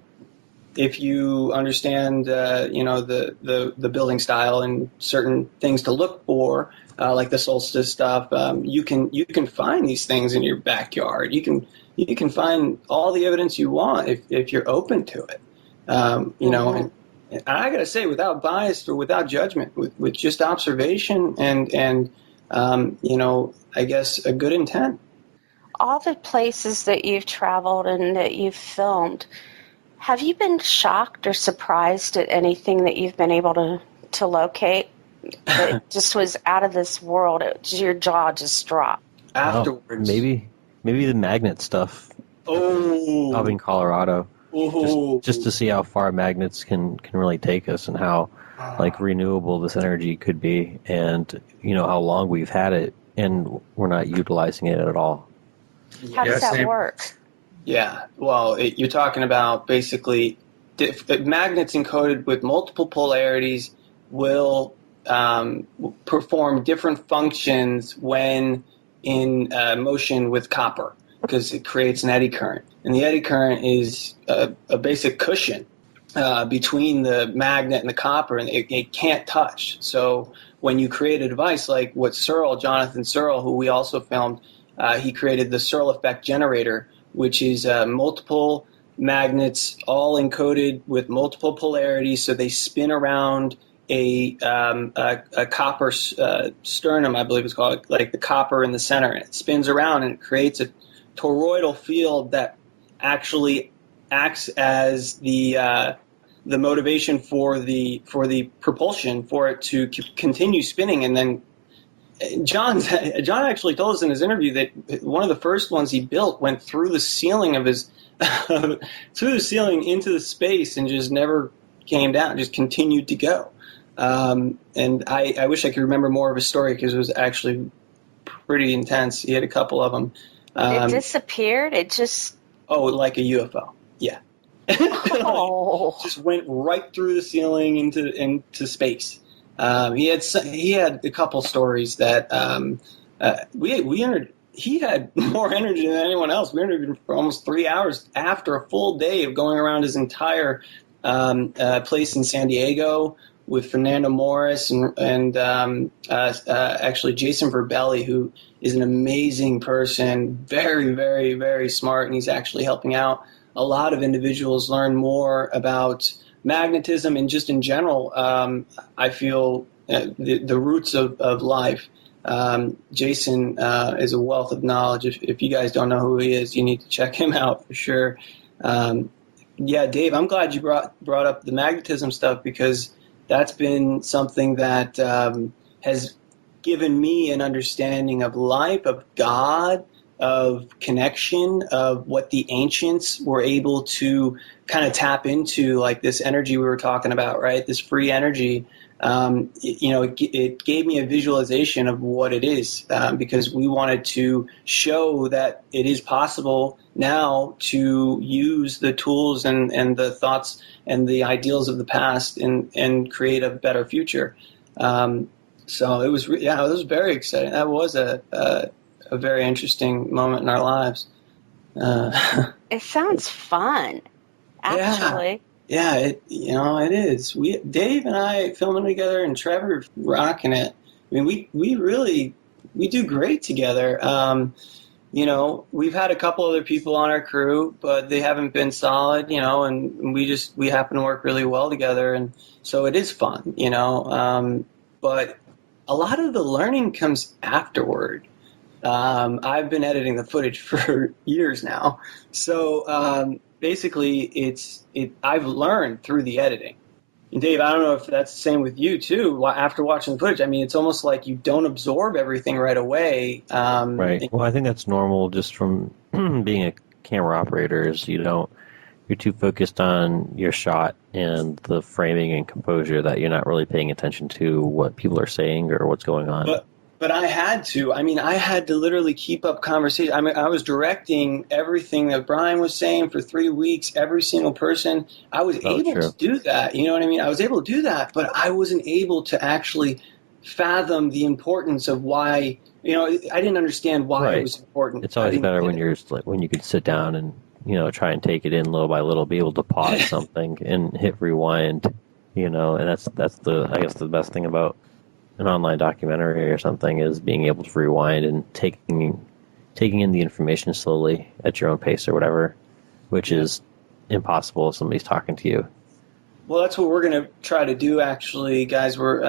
if you understand, the building style and certain things to look for, like the solstice stuff, you can find these things in your backyard. You can find all the evidence you want if you're open to it. And I got to say, without bias or without judgment, with just observation and I guess a good intent. All the places that you've traveled and that you've filmed, have you been shocked or surprised at anything that you've been able to locate that just was out of this world? Your jaw just dropped. Afterwards. Maybe the magnet stuff. Oh. Up in Colorado. Just to see how far magnets can really take us and how renewable this energy could be, and how long we've had it and we're not utilizing it at all. How does that work? Yeah, well, you're talking about basically magnets encoded with multiple polarities will perform different functions when in motion with copper, because it creates an eddy current. And the eddy current is a basic cushion between the magnet and the copper, and it can't touch. So when you create a device like what Jonathan Searle, who we also filmed, he created the Searle effect generator, which is multiple magnets all encoded with multiple polarities, so they spin around a copper sternum, I believe it's called, like the copper in the center. And it spins around and it creates a toroidal field that actually acts as the motivation for the propulsion for it to continue spinning. And then John actually told us in his interview that one of the first ones he built went through the ceiling of his through the ceiling into the space and just never came down, just continued to go. And I wish I could remember more of his story because it was actually pretty intense. He had a couple of them. It disappeared? It just... Oh, like a UFO, yeah. Oh. Just went right through the ceiling into space. He had a couple stories that we entered. He had more energy than anyone else. We interviewed him for almost 3 hours after a full day of going around his entire place in San Diego with Fernando Morris and actually Jason Verbelli, who is an amazing person, very, very, very smart, and he's actually helping out a lot of individuals learn more about magnetism and just in general. I feel the roots of life. Jason is a wealth of knowledge. If you guys don't know who he is, you need to check him out for sure. Yeah, Dave, I'm glad you brought up the magnetism stuff, because that's been something that has given me an understanding of life, of God, of connection, of what the ancients were able to kind of tap into, like this energy we were talking about, right? This free energy. It gave me a visualization of what it is, because we wanted to show that it is possible now to use the tools and the thoughts and the ideals of the past and create a better future. So it was very exciting. That was a very interesting moment in our lives. It sounds fun, actually. Yeah, it is. Dave and I filming together, and Trevor rocking it. I mean, we do great together. We've had a couple other people on our crew, but they haven't been solid, and we happen to work really well together, and so it is fun, but a lot of the learning comes afterward. I've been editing the footage for years now, so basically I've learned through the editing. And Dave, I don't know if that's the same with you too. After watching the footage, I mean, it's almost like you don't absorb everything right away. Right. Well, I think that's normal just from being a camera operator. You're too focused on your shot and the framing and composure that you're not really paying attention to what people are saying or what's going on. But I had to. I mean, I had to literally keep up conversation. I mean, I was directing everything that Brian was saying for 3 weeks, every single person. I was able to do that. You know what I mean? I was able to do that, but I wasn't able to actually fathom the importance of why. I didn't understand why it was important. It's always better when when you can sit down and try and take it in little by little, be able to pause something and hit rewind. And that's I guess the best thing about an online documentary or something is being able to rewind and taking in the information slowly at your own pace or whatever, which is impossible if somebody's talking to you. Well, that's what we're going to try to do, actually, guys. We're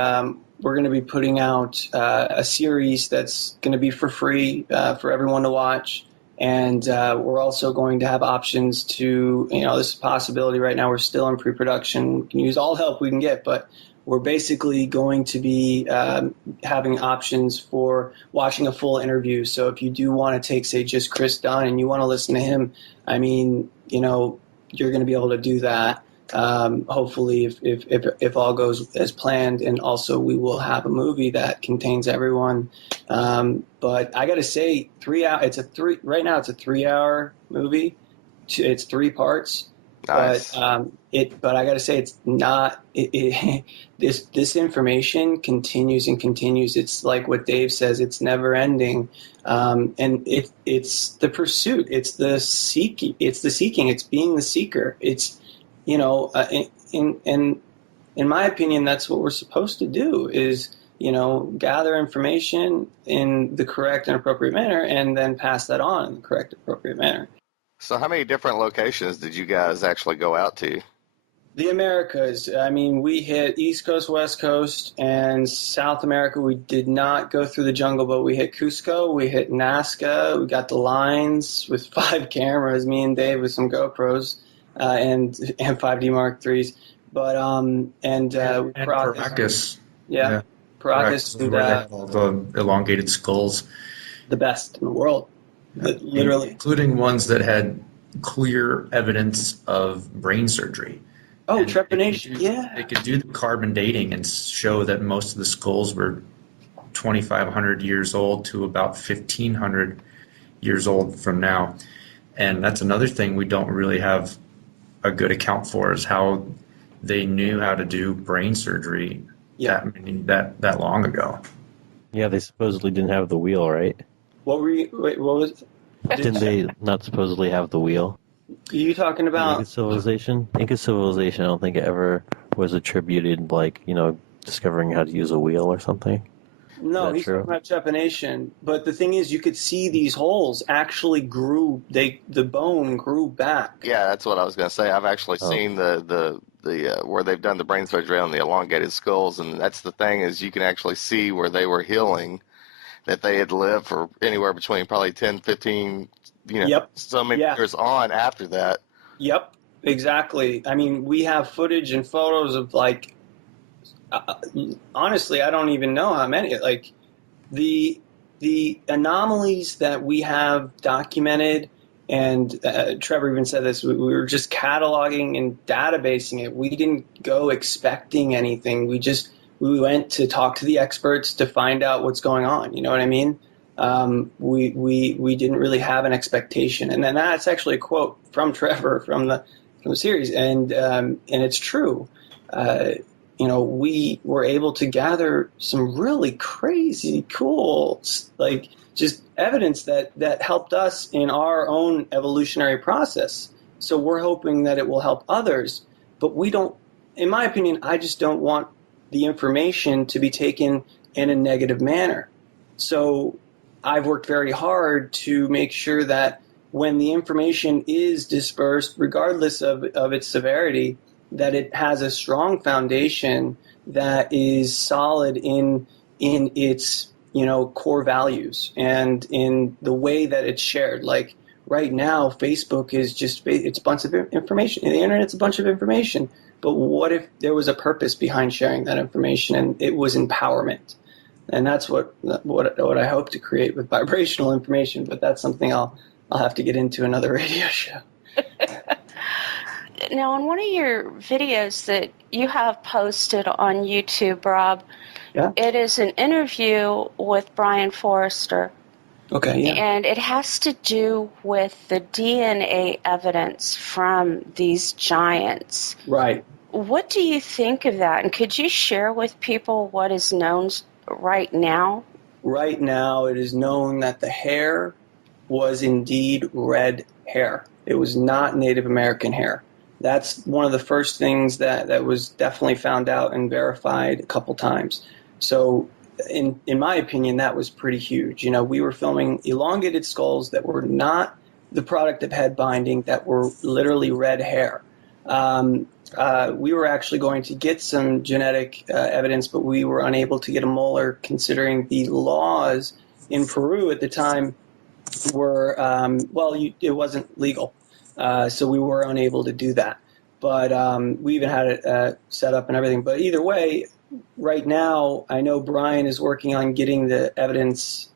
going to be putting out a series that's going to be for free for everyone to watch. And we're also going to have options to, this is a possibility right now. We're still in pre-production. We can use all help we can get, but we're basically going to be having options for watching a full interview. So if you do want to take, say, just Chris Dunn and you want to listen to him, I mean, you're going to be able to do that. Hopefully, if all goes as planned, and also we will have a movie that contains everyone. But I got to say, 3 hours. Right now it's a 3-hour movie. It's 3 parts. Nice. But I got to say, it's not. This information continues and continues. It's like what Dave says. It's never ending, and it's the pursuit. It's the seeking. It's being the seeker. It's in my opinion, that's what we're supposed to do. Is gather information in the correct and appropriate manner, and then pass that on in the correct and appropriate manner. So how many different locations did you guys actually go out to? The Americas. I mean, we hit East Coast, West Coast, and South America. We did not go through the jungle, but we hit Cusco. We hit Nazca. We got the lines with 5 cameras, me and Dave with some GoPros and 5D Mark IIIs. But and Caracas. Yeah. Caracas. Where they have all the elongated skulls. The best in the world. Literally. Including ones that had clear evidence of brain surgery. Oh, trepanation, yeah. They could do the carbon dating and show that most of the skulls were 2,500 years old to about 1,500 years old from now. And that's another thing we don't really have a good account for is how they knew how to do brain surgery that long ago. Yeah, they supposedly didn't have the wheel, right? What was it? Didn't they not supposedly have the wheel? Are you talking about Inca civilization? Inca civilization, I don't think it ever was attributed, like, discovering how to use a wheel or something. No, Is that he's true? talking about trepanation. But the thing is, you could see these holes actually grew. The bone grew back. Yeah, that's what I was going to say. I've actually Oh. seen the where they've done the brain surgery on the elongated skulls, and that's the thing is you can actually see where they were healing, that they had lived for anywhere between probably 10, 15, Yep. so many Yeah. years on after that. Yep. Exactly. I mean, we have footage and photos of like. Honestly, I don't even know how many. Like the anomalies that we have documented, and Trevor even said this. We were just cataloging and databasing it. We didn't go expecting anything. We went to talk to the experts to find out what's going on. You know what I mean? We didn't really have an expectation, and then that's actually a quote from Trevor from the series, and it's true. We were able to gather some really crazy, cool, like just evidence that helped us in our own evolutionary process. So we're hoping that it will help others, but we don't. In my opinion, I just don't want the information to be taken in a negative manner. So I've worked very hard to make sure that when the information is dispersed, regardless of its severity, that it has a strong foundation that is solid in its core values and in the way that it's shared. Like right now, Facebook is it's a bunch of information. The internet's a bunch of information. But what if there was a purpose behind sharing that information and it was empowerment? And that's what I hope to create with vibrational information. But that's something I'll have to get into another radio show. Now, in one of your videos that you have posted on YouTube, Rob, it is an interview with Brian Forrester. Okay, yeah. And it has to do with the DNA evidence from these giants. Right. What do you think of that? And could you share with people what is known right now? Right now, it is known that the hair was indeed red hair. It was not Native American hair. That's one of the first things that was definitely found out and verified a couple times. So in my opinion, that was pretty huge. We were filming elongated skulls that were not the product of head binding, that were literally red hair. We were actually going to get some genetic evidence, but we were unable to get a molar considering the laws in Peru at the time were, it wasn't legal. So we were unable to do that. But we even had it set up and everything. But either way, right now, I know Brian is working on getting the evidence,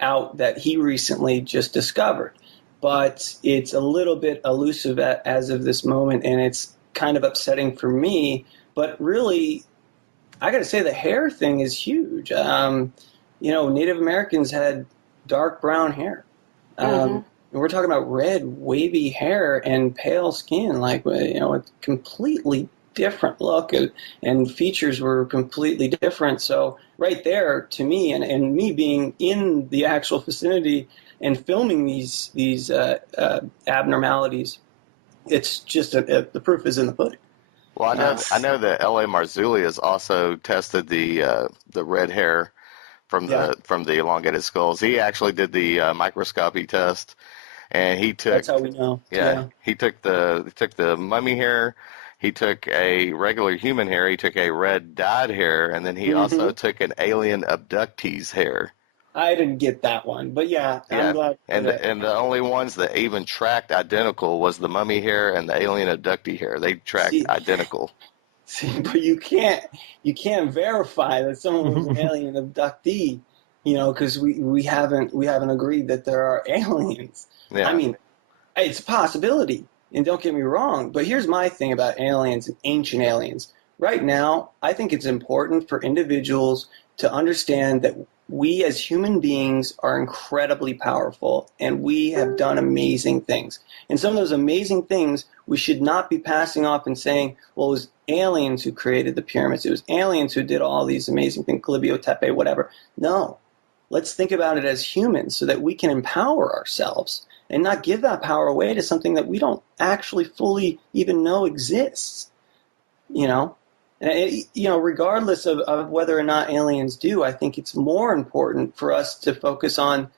out that he recently just discovered. But it's a little bit elusive as of this moment, and it's kind of upsetting for me. But really, I got to say the hair thing is huge. Native Americans had dark brown hair. And we're talking about red, wavy hair and pale skin, a completely different look, and features were completely different. So right there, to me, and me being in the actual vicinity and filming these abnormalities, it's just the proof is in the pudding. Well, I know that L.A. Marzulli has also tested the red hair from the elongated skulls. He actually did the microscopy test, and he took. That's how we know. Yeah, he took the mummy hair. He took a regular human hair. He took a red dyed hair, and then he also took an alien abductee's hair. I didn't get that one, but I'm glad. And the only ones that even tracked identical was the mummy hair and the alien abductee hair. They tracked identical. See, but you can't verify that someone was an alien abductee, because we haven't agreed that there are aliens. Yeah. I mean, it's a possibility, and don't get me wrong. But here's my thing about aliens and ancient aliens. Right now, I think it's important for individuals to understand that we as human beings are incredibly powerful, and we have done amazing things. And some of those amazing things we should not be passing off and saying, well, it was aliens who created the pyramids. It was aliens who did all these amazing things, Caligula, Tepe, whatever. No. Let's think about it as humans so that we can empower ourselves and not give that power away to something that we don't actually fully even know exists. Regardless of whether or not aliens do, I think it's more important for us to focus on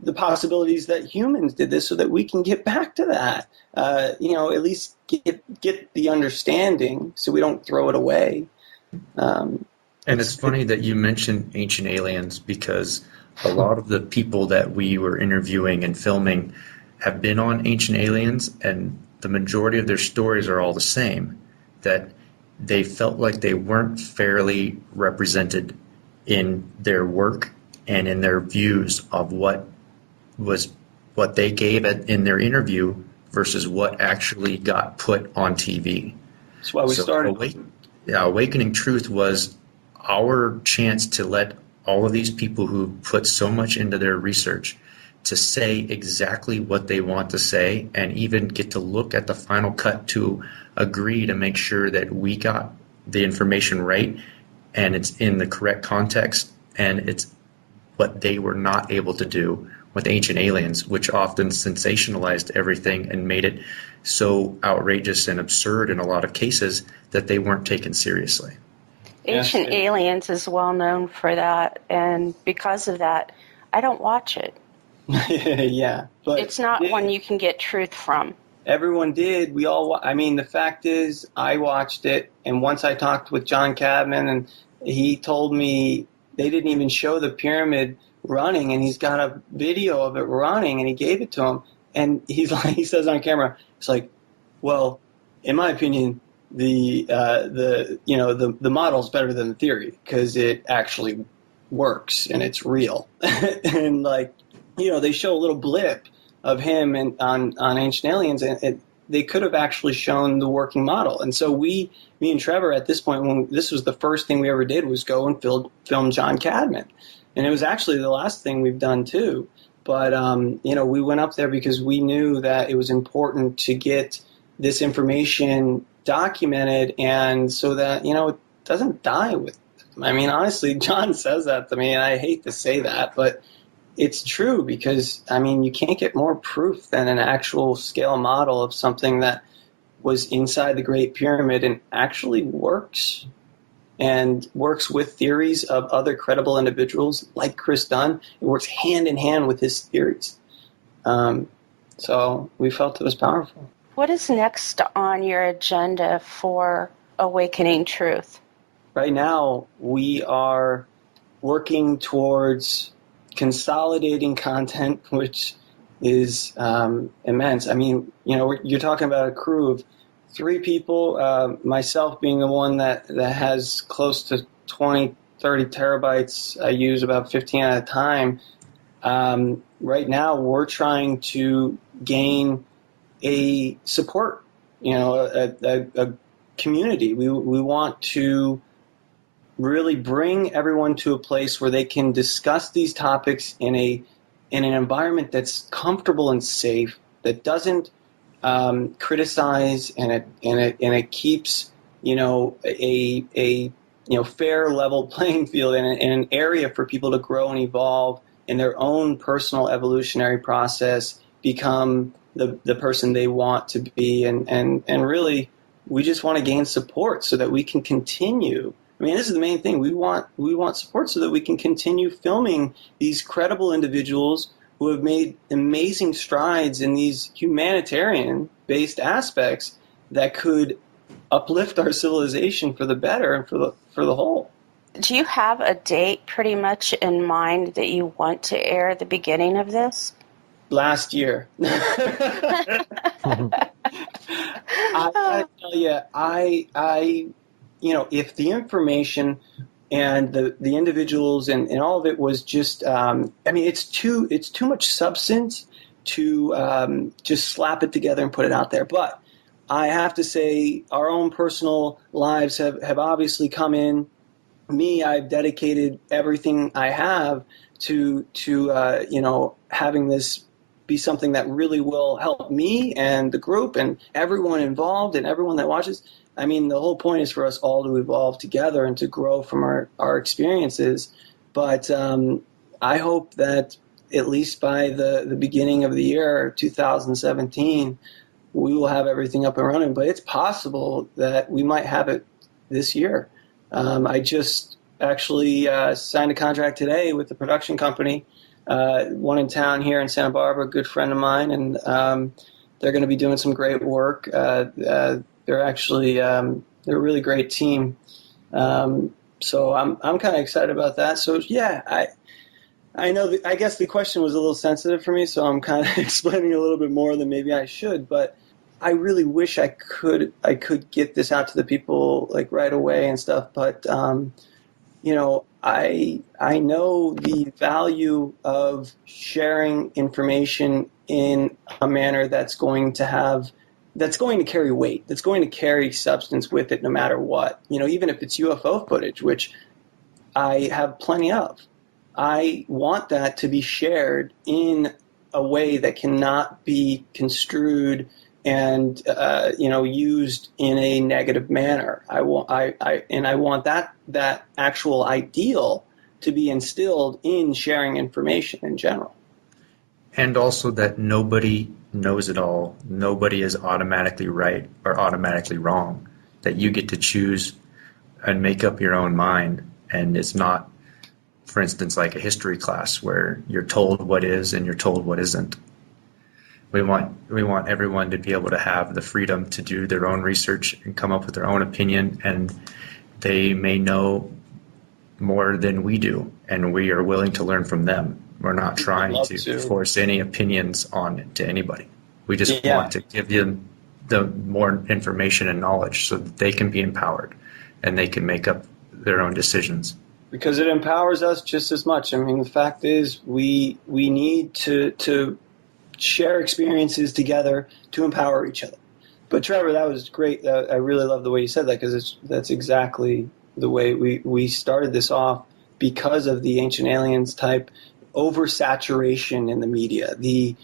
the possibilities that humans did this so that we can get back to that. At least get the understanding so we don't throw it away. And it's funny that you mentioned Ancient Aliens, because a lot of the people that we were interviewing and filming have been on Ancient Aliens, and the majority of their stories are all the same, that they felt like they weren't fairly represented in their work and in their views of what they gave in their interview versus what actually got put on TV. That's why we started. Awakening Truth was our chance to let all of these people who put so much into their research to say exactly what they want to say, and even get to look at the final cut to agree to make sure that we got the information right and it's in the correct context, and it's what they were not able to do with Ancient Aliens, which often sensationalized everything and made it so outrageous and absurd in a lot of cases that they weren't taken seriously. Ancient Aliens is well known for that, and because of that, I don't watch it. Yeah, but it's not one you can get truth from. Everyone did. The fact is, I watched it, and once I talked with John Cadman, and he told me they didn't even show the pyramid running, and he's got a video of it running, and he gave it to him, and he says on camera, it's like, well, in my opinion, the model's better than the theory because it actually works and it's real. And they show a little blip of him on Ancient Aliens, and they could have actually shown the working model. And so me and Trevor at this point, this was the first thing we ever did, was go and film John Cadman. And it was actually the last thing we've done too. But, we went up there because we knew that it was important to get this information documented, and so that, it doesn't die with them. Honestly, John says that to me, and I hate to say that, but it's true because, you can't get more proof than an actual scale model of something that was inside the Great Pyramid and actually works, and works with theories of other credible individuals like Chris Dunn. It works hand in hand with his theories. So we felt it was powerful. What is next on your agenda for Awakening Truth? Right now, we are working towards consolidating content, which is immense. You're talking about a crew of 3 people, myself being the one that has close to 20, 30 terabytes. I use about 15 at a time. Right now, we're trying to gain a support, a community. We want to really bring everyone to a place where they can discuss these topics in an environment that's comfortable and safe, that doesn't criticize, and it keeps a fair, level playing field, and an area for people to grow and evolve in their own personal evolutionary process, become the person they want to be, and really, we just want to gain support so that we can continue. This is the main thing. We want support so that we can continue filming these credible individuals who have made amazing strides in these humanitarian-based aspects that could uplift our civilization for the better and for the whole. Do you have a date pretty much in mind that you want to air at the beginning of this? Last year. I tell you, if the information and the individuals and all of it was just, it's too much substance to just slap it together and put it out there. But I have to say, our own personal lives have obviously come in. I've dedicated everything I have to having this be something that really will help me and the group and everyone involved and everyone that watches. I mean, the whole point is for us all to evolve together and to grow from our experiences. But I hope that at least by the beginning of the year, 2017, we will have everything up and running. But it's possible that we might have it this year. I just actually signed a contract today with the production company, one in town here in Santa Barbara, a good friend of mine, and they're going to be doing some great work. They're actually they're a really great team. So I'm kind of excited about that. So yeah, I know. I guess the question was a little sensitive for me, so I'm kind of explaining a little bit more than maybe I should. But I really wish I could get this out to the people like right away and stuff. But you know, I know the value of sharing information in a manner that's going to carry weight, that's going to carry substance with it no matter what. You know, even if it's UFO footage, which I have plenty of, I want that to be shared in a way that cannot be construed and used in a negative manner. I want that actual ideal to be instilled in sharing information in general. And also that nobody knows it all. Nobody is automatically right or automatically wrong. That you get to choose and make up your own mind. And it's not, for instance, like a history class where you're told what is and you're told what isn't. We want everyone to be able to have the freedom to do their own research and come up with their own opinion, and they may know more than we do, and we are willing to learn from them. We're not trying to force any opinions on to anybody. We just want to give them the more information and knowledge so that they can be empowered and they can make up their own decisions. Because it empowers us just as much. I mean, the fact is we need to share experiences together to empower each other. But Trevor, that was great. I really love the way you said that, because that's exactly the way we started this off, because of the Ancient Aliens type oversaturation in the media. The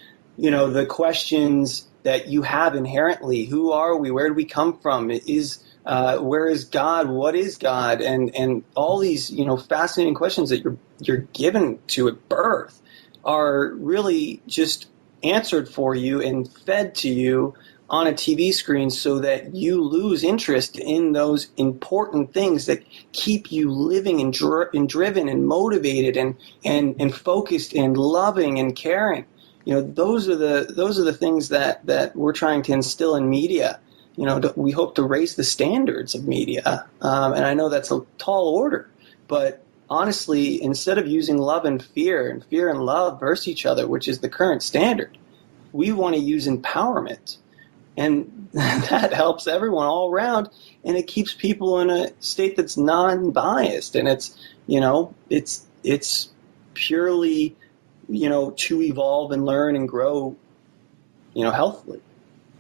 questions that you have inherently: who are we? Where do we come from? Where is God? What is God? And all these fascinating questions that you're given to at birth are really just answered for you and fed to you on a TV screen, so that you lose interest in those important things that keep you living and driven and motivated and focused and loving and caring. Those are the things that we're trying to instill in media. We hope to raise the standards of media, and I know that's a tall order, but honestly, instead of using love and fear and love versus each other, which is the current standard, we want to use empowerment. And that helps everyone all around, and it keeps people in a state that's non-biased. And it's purely, to evolve and learn and grow, healthily,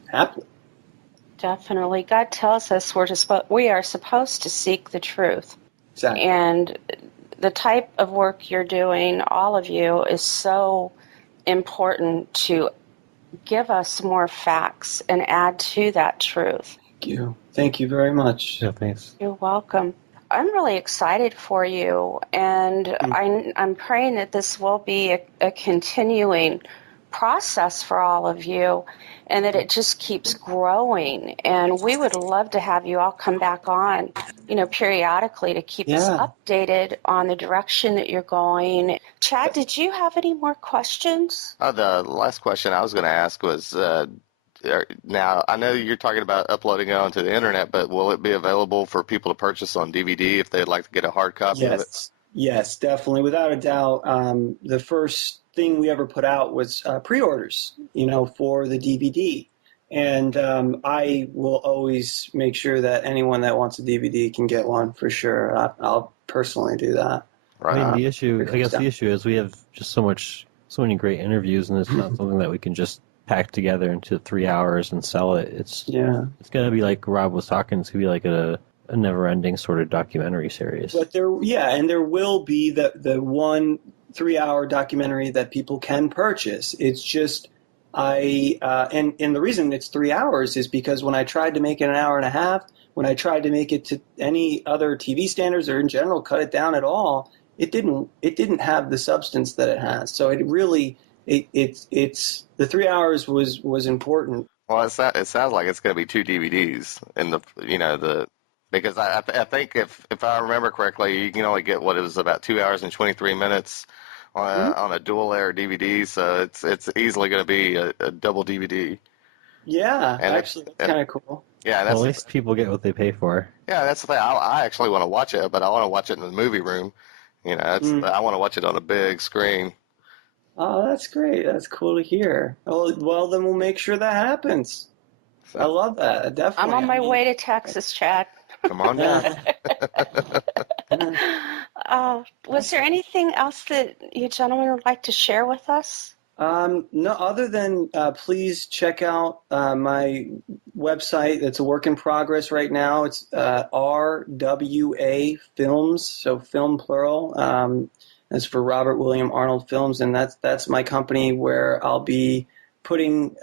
happily. Definitely. God tells us we are supposed to seek the truth. Exactly. And the type of work you're doing, all of you, is so important to give us more facts and add to that truth. Thank you very much. Yeah, thanks. You're welcome. I'm really excited for you, and I'm praying that this will be a continuing process for all of you, and that it just keeps growing. And we would love to have you all come back on, periodically, to keep us updated on the direction that you're going. Chad, did you have any more questions? The last question I was going to ask was, now I know you're talking about uploading it onto the internet, but will it be available for people to purchase on DVD if they'd like to get a hard copy of it? Yes, definitely. Without a doubt. The first thing we ever put out was pre-orders, for the DVD. And I will always make sure that anyone that wants a DVD can get one for sure. I'll personally do that. Right. I mean, the issue is we have just so many great interviews, and it's not something that we can just pack together into 3 hours and sell it. It's going to be like Rob was talking. It's going to be like a never-ending sort of documentary series. But there will be the one 3-hour documentary that people can purchase. It's just and the reason it's 3 hours is because when I tried to make it an hour and a half, when I tried to make it to any other TV standards or in general cut it down at all, it didn't have the substance that it has. So it really it's the 3 hours was important. Well, it sounds like it's going to be 2 DVDs in the because I think if I remember correctly, you can only get what it was about 2 hours and 23 minutes on a dual layer DVD, so it's easily going to be a double DVD. Yeah, and actually, that's kind of cool. Yeah, well, at least people get what they pay for. Yeah, that's the thing. I actually want to watch it, but I want to watch it in the movie room. I want to watch it on a big screen. Oh, that's great. That's cool to hear. Well, then we'll make sure that happens. So, I love that. Definitely. I'm on my way to Texas, Chad. Come on down. Was there anything else that you gentlemen would like to share with us? No, other than please check out my website. It's a work in progress right now. It's RWA Films, so film plural. That's for Robert William Arnold Films, and that's my company where I'll be putting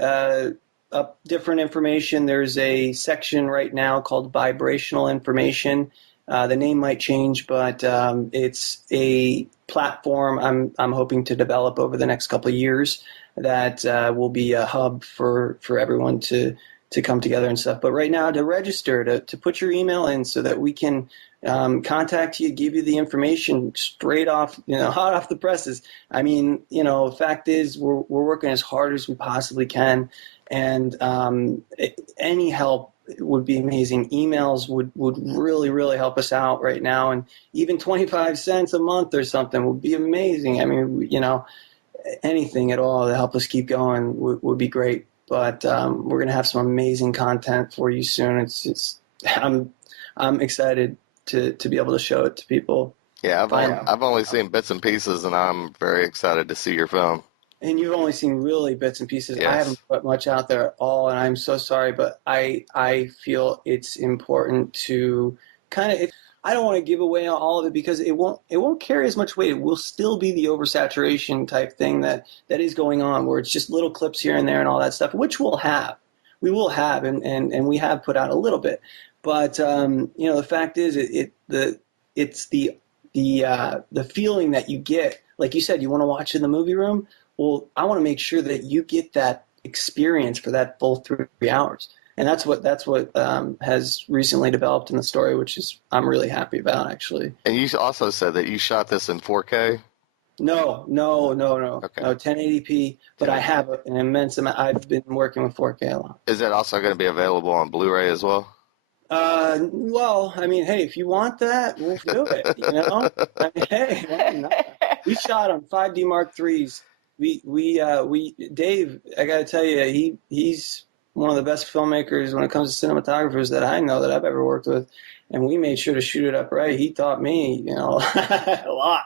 up different information. There's a section right now called vibrational information. The name might change, but it's a platform I'm hoping to develop over the next couple of years that will be a hub for everyone to come together and stuff. But right now, to register, to put your email in so that we can contact you, give you the information straight off, hot off the presses. I mean, the fact is we're working as hard as we possibly can, and any help would be amazing. Emails would really, really help us out right now, and even 25 cents a month or something would be amazing. I mean, anything at all to help us keep going would be great. But we're gonna have some amazing content for you soon. I'm excited to be able to show it to people. Yeah, I've only seen bits and pieces, and I'm very excited to see your film. And you've only seen really bits and pieces. Yes. I haven't put much out there at all, and I'm so sorry, but I feel it's important to kind of. I don't want to give away all of it because it won't carry as much weight. It will still be the oversaturation type thing that is going on, where it's just little clips here and there and all that stuff, which we will have, and we have put out a little bit. But the fact is, it's the feeling that you get. Like you said, you want to watch in the movie room. Well, I want to make sure that you get that experience for that full 3 hours, and that's what has recently developed in the story, which is I'm really happy about, actually. And you also said that you shot this in 4K. No, Okay. No, 1080p. But I have an immense amount. I've been working with 4K a lot. Is it also going to be available on Blu-ray as well? Well, I mean, hey, if you want that, we'll do it. I mean, hey, why not? We shot on 5D Mark IIIs. We Dave, I got to tell you, he's one of the best filmmakers when it comes to cinematographers that I know that I've ever worked with, and we made sure to shoot it up right. He taught me, a lot.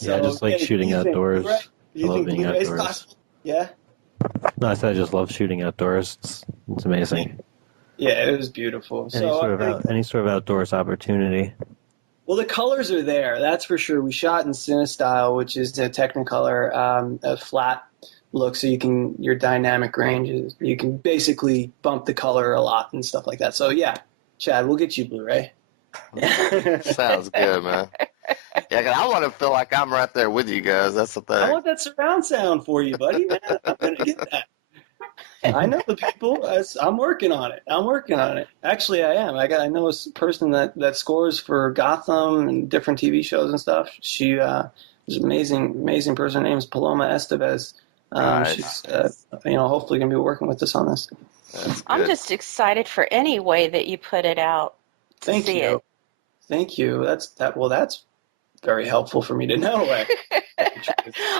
Just like shooting outdoors. Right? I love being outdoors. Possible? Yeah. No, I said I just love shooting outdoors. It's amazing. Yeah, it was beautiful. Any sort of outdoors opportunity. Well, the colors are there, that's for sure. We shot in CineStyle, which is a Technicolor, a flat look, so your dynamic ranges, you can basically bump the color a lot and stuff like that. So yeah, Chad, we'll get you Blu-ray. Sounds good, man. Yeah, 'cause I want to feel like I'm right there with you guys. That's the thing. I want that surround sound for you, buddy. Man, I'm gonna get that. I know the people. I'm working on it. Actually, I am. I know a person that scores for Gotham and different TV shows and stuff. She is an amazing person. Her name is Paloma Estevez. Nice. She's hopefully going to be working with us on this. I'm just excited for any way that you put it out. Thank you. Thank you. That's very helpful for me to know.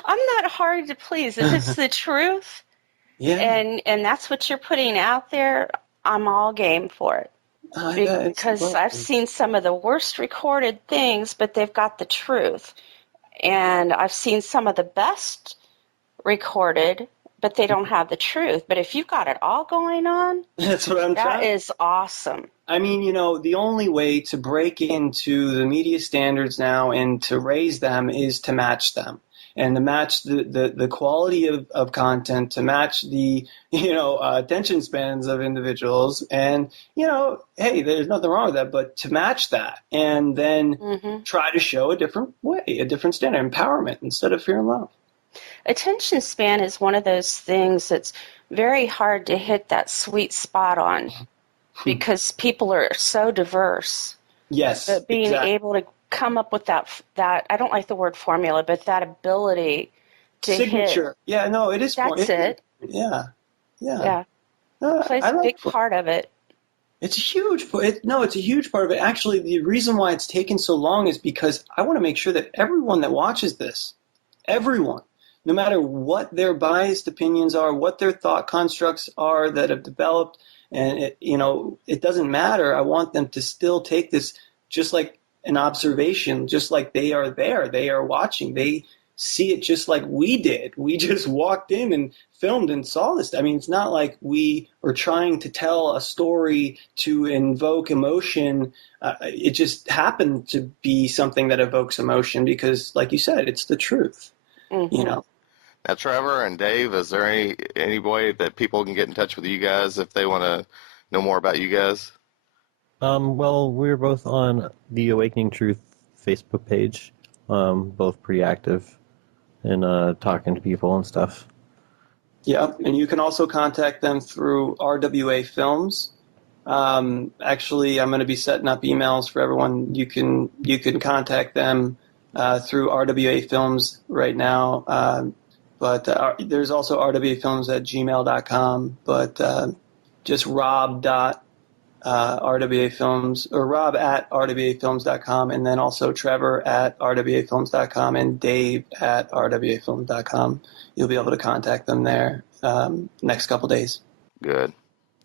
I'm not hard to please. If it's the truth. Yeah. And that's what you're putting out there, I'm all game for it. Because I've seen some of the worst recorded things, but they've got the truth. And I've seen some of the best recorded, but they don't have the truth. But if you've got it all going on, That's what I'm trying. That is awesome. I mean, the only way to break into the media standards now and to raise them is to match them. And to match the quality of content, to match the attention spans of individuals, and hey, there's nothing wrong with that, but to match that and then try to show a different way, a different standard, empowerment instead of fear and love. Attention span is one of those things that's very hard to hit that sweet spot on because people are so diverse. Yes, but being able to come up with that I don't like the word formula, but that ability to signature. Hit, yeah, no, it is. That's it. Yeah. Plays a big part of it. It's a huge. It's a huge part of it. Actually, the reason why it's taken so long is because I want to make sure that everyone that watches this, everyone, no matter what their biased opinions are, what their thought constructs are that have developed, and it doesn't matter. I want them to still take this just like an observation, just like they are there. They are watching. They see it just like we did. We just walked in and filmed and saw this. I mean, it's not like we are trying to tell a story to invoke emotion. It just happened to be something that evokes emotion because, like you said, it's the truth. Mm-hmm. Now, Trevor and Dave, is there any way that people can get in touch with you guys if they want to know more about you guys? Well, we're both on the Awakening Truth Facebook page, both pretty active in talking to people and stuff. Yep, and you can also contact them through RWA Films. Actually, I'm going to be setting up emails for everyone. You can contact them through RWA Films right now. But there's also rwafilms@gmail.com. But just rob.rwafilms or rob@rwafilms.com, and then also Trevor@rwafilms.com and Dave@rwafilms.com. You'll be able to contact them there next couple days. Good.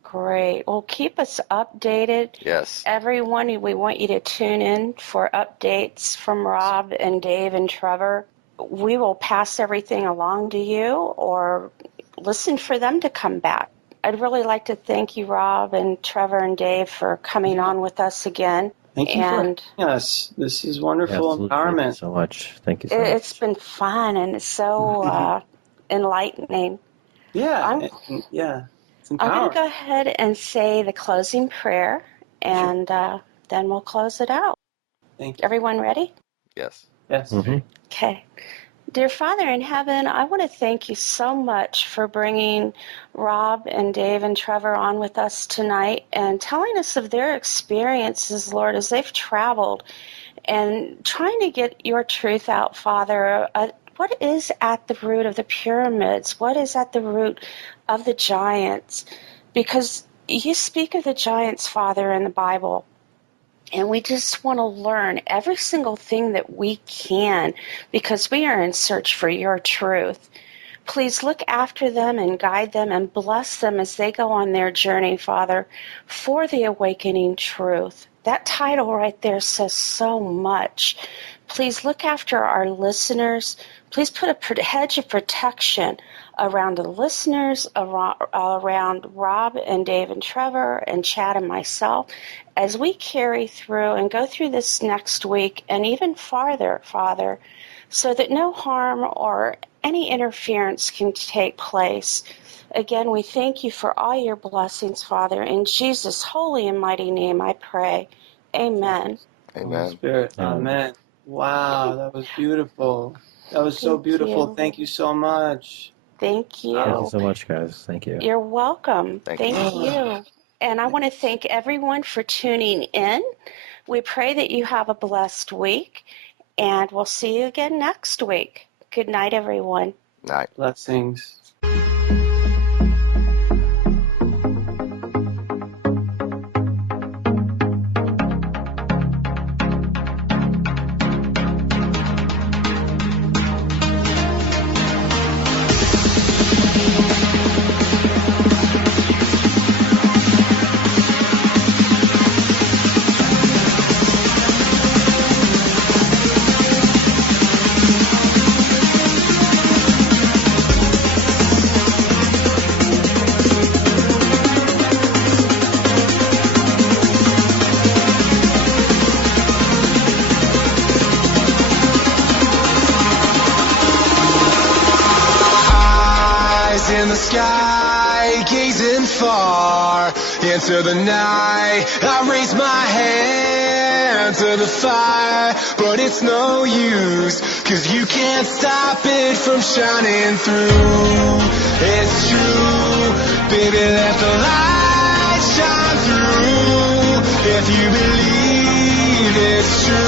Great. Well, keep us updated. Yes. Everyone, we want you to tune in for updates from Rob and Dave and Trevor. We will pass everything along to you or listen for them to come back. I'd really like to thank you, Rob and Trevor and Dave, for coming on with us again. Thank you for having us. This is wonderful empowerment. Thank you so much. Thank you so much. It's been fun and it's so enlightening. Yeah. It's empowering. I'm going to go ahead and say the closing prayer, and then we'll close it out. Thank you. Everyone ready? Yes. Yes. Mm-hmm. Okay. Dear Father in heaven, I want to thank you so much for bringing Rob and Dave and Trevor on with us tonight and telling us of their experiences, Lord, as they've traveled and trying to get your truth out, Father. What is at the root of the pyramids? What is at the root of the giants? Because you speak of the giants, Father, in the Bible. And we just want to learn every single thing that we can because we are in search for your truth. Please look after them and guide them and bless them as they go on their journey, Father, for the awakening truth. That title right there says so much. Please look after our listeners. Please put a hedge of protection around the listeners, around Rob and Dave and Trevor and Chad and myself as we carry through and go through this next week and even farther, Father, so that no harm or any interference can take place. Again, we thank you for all your blessings, Father. In Jesus' holy and mighty name I pray. Amen. Amen. Holy Spirit. Amen. Wow, that was beautiful. That was so beautiful. Thank you so much. Thank you. Thank you so much, guys. Thank you. You're welcome. Thank you. And I want to thank everyone for tuning in. We pray that you have a blessed week, and we'll see you again next week. Good night, everyone. Night. Blessings. sky, gazing far into the night. I raise my hand to the fire, but it's no use, 'cause you can't stop it from shining through. It's true, baby, let the light shine through. If you believe it's true,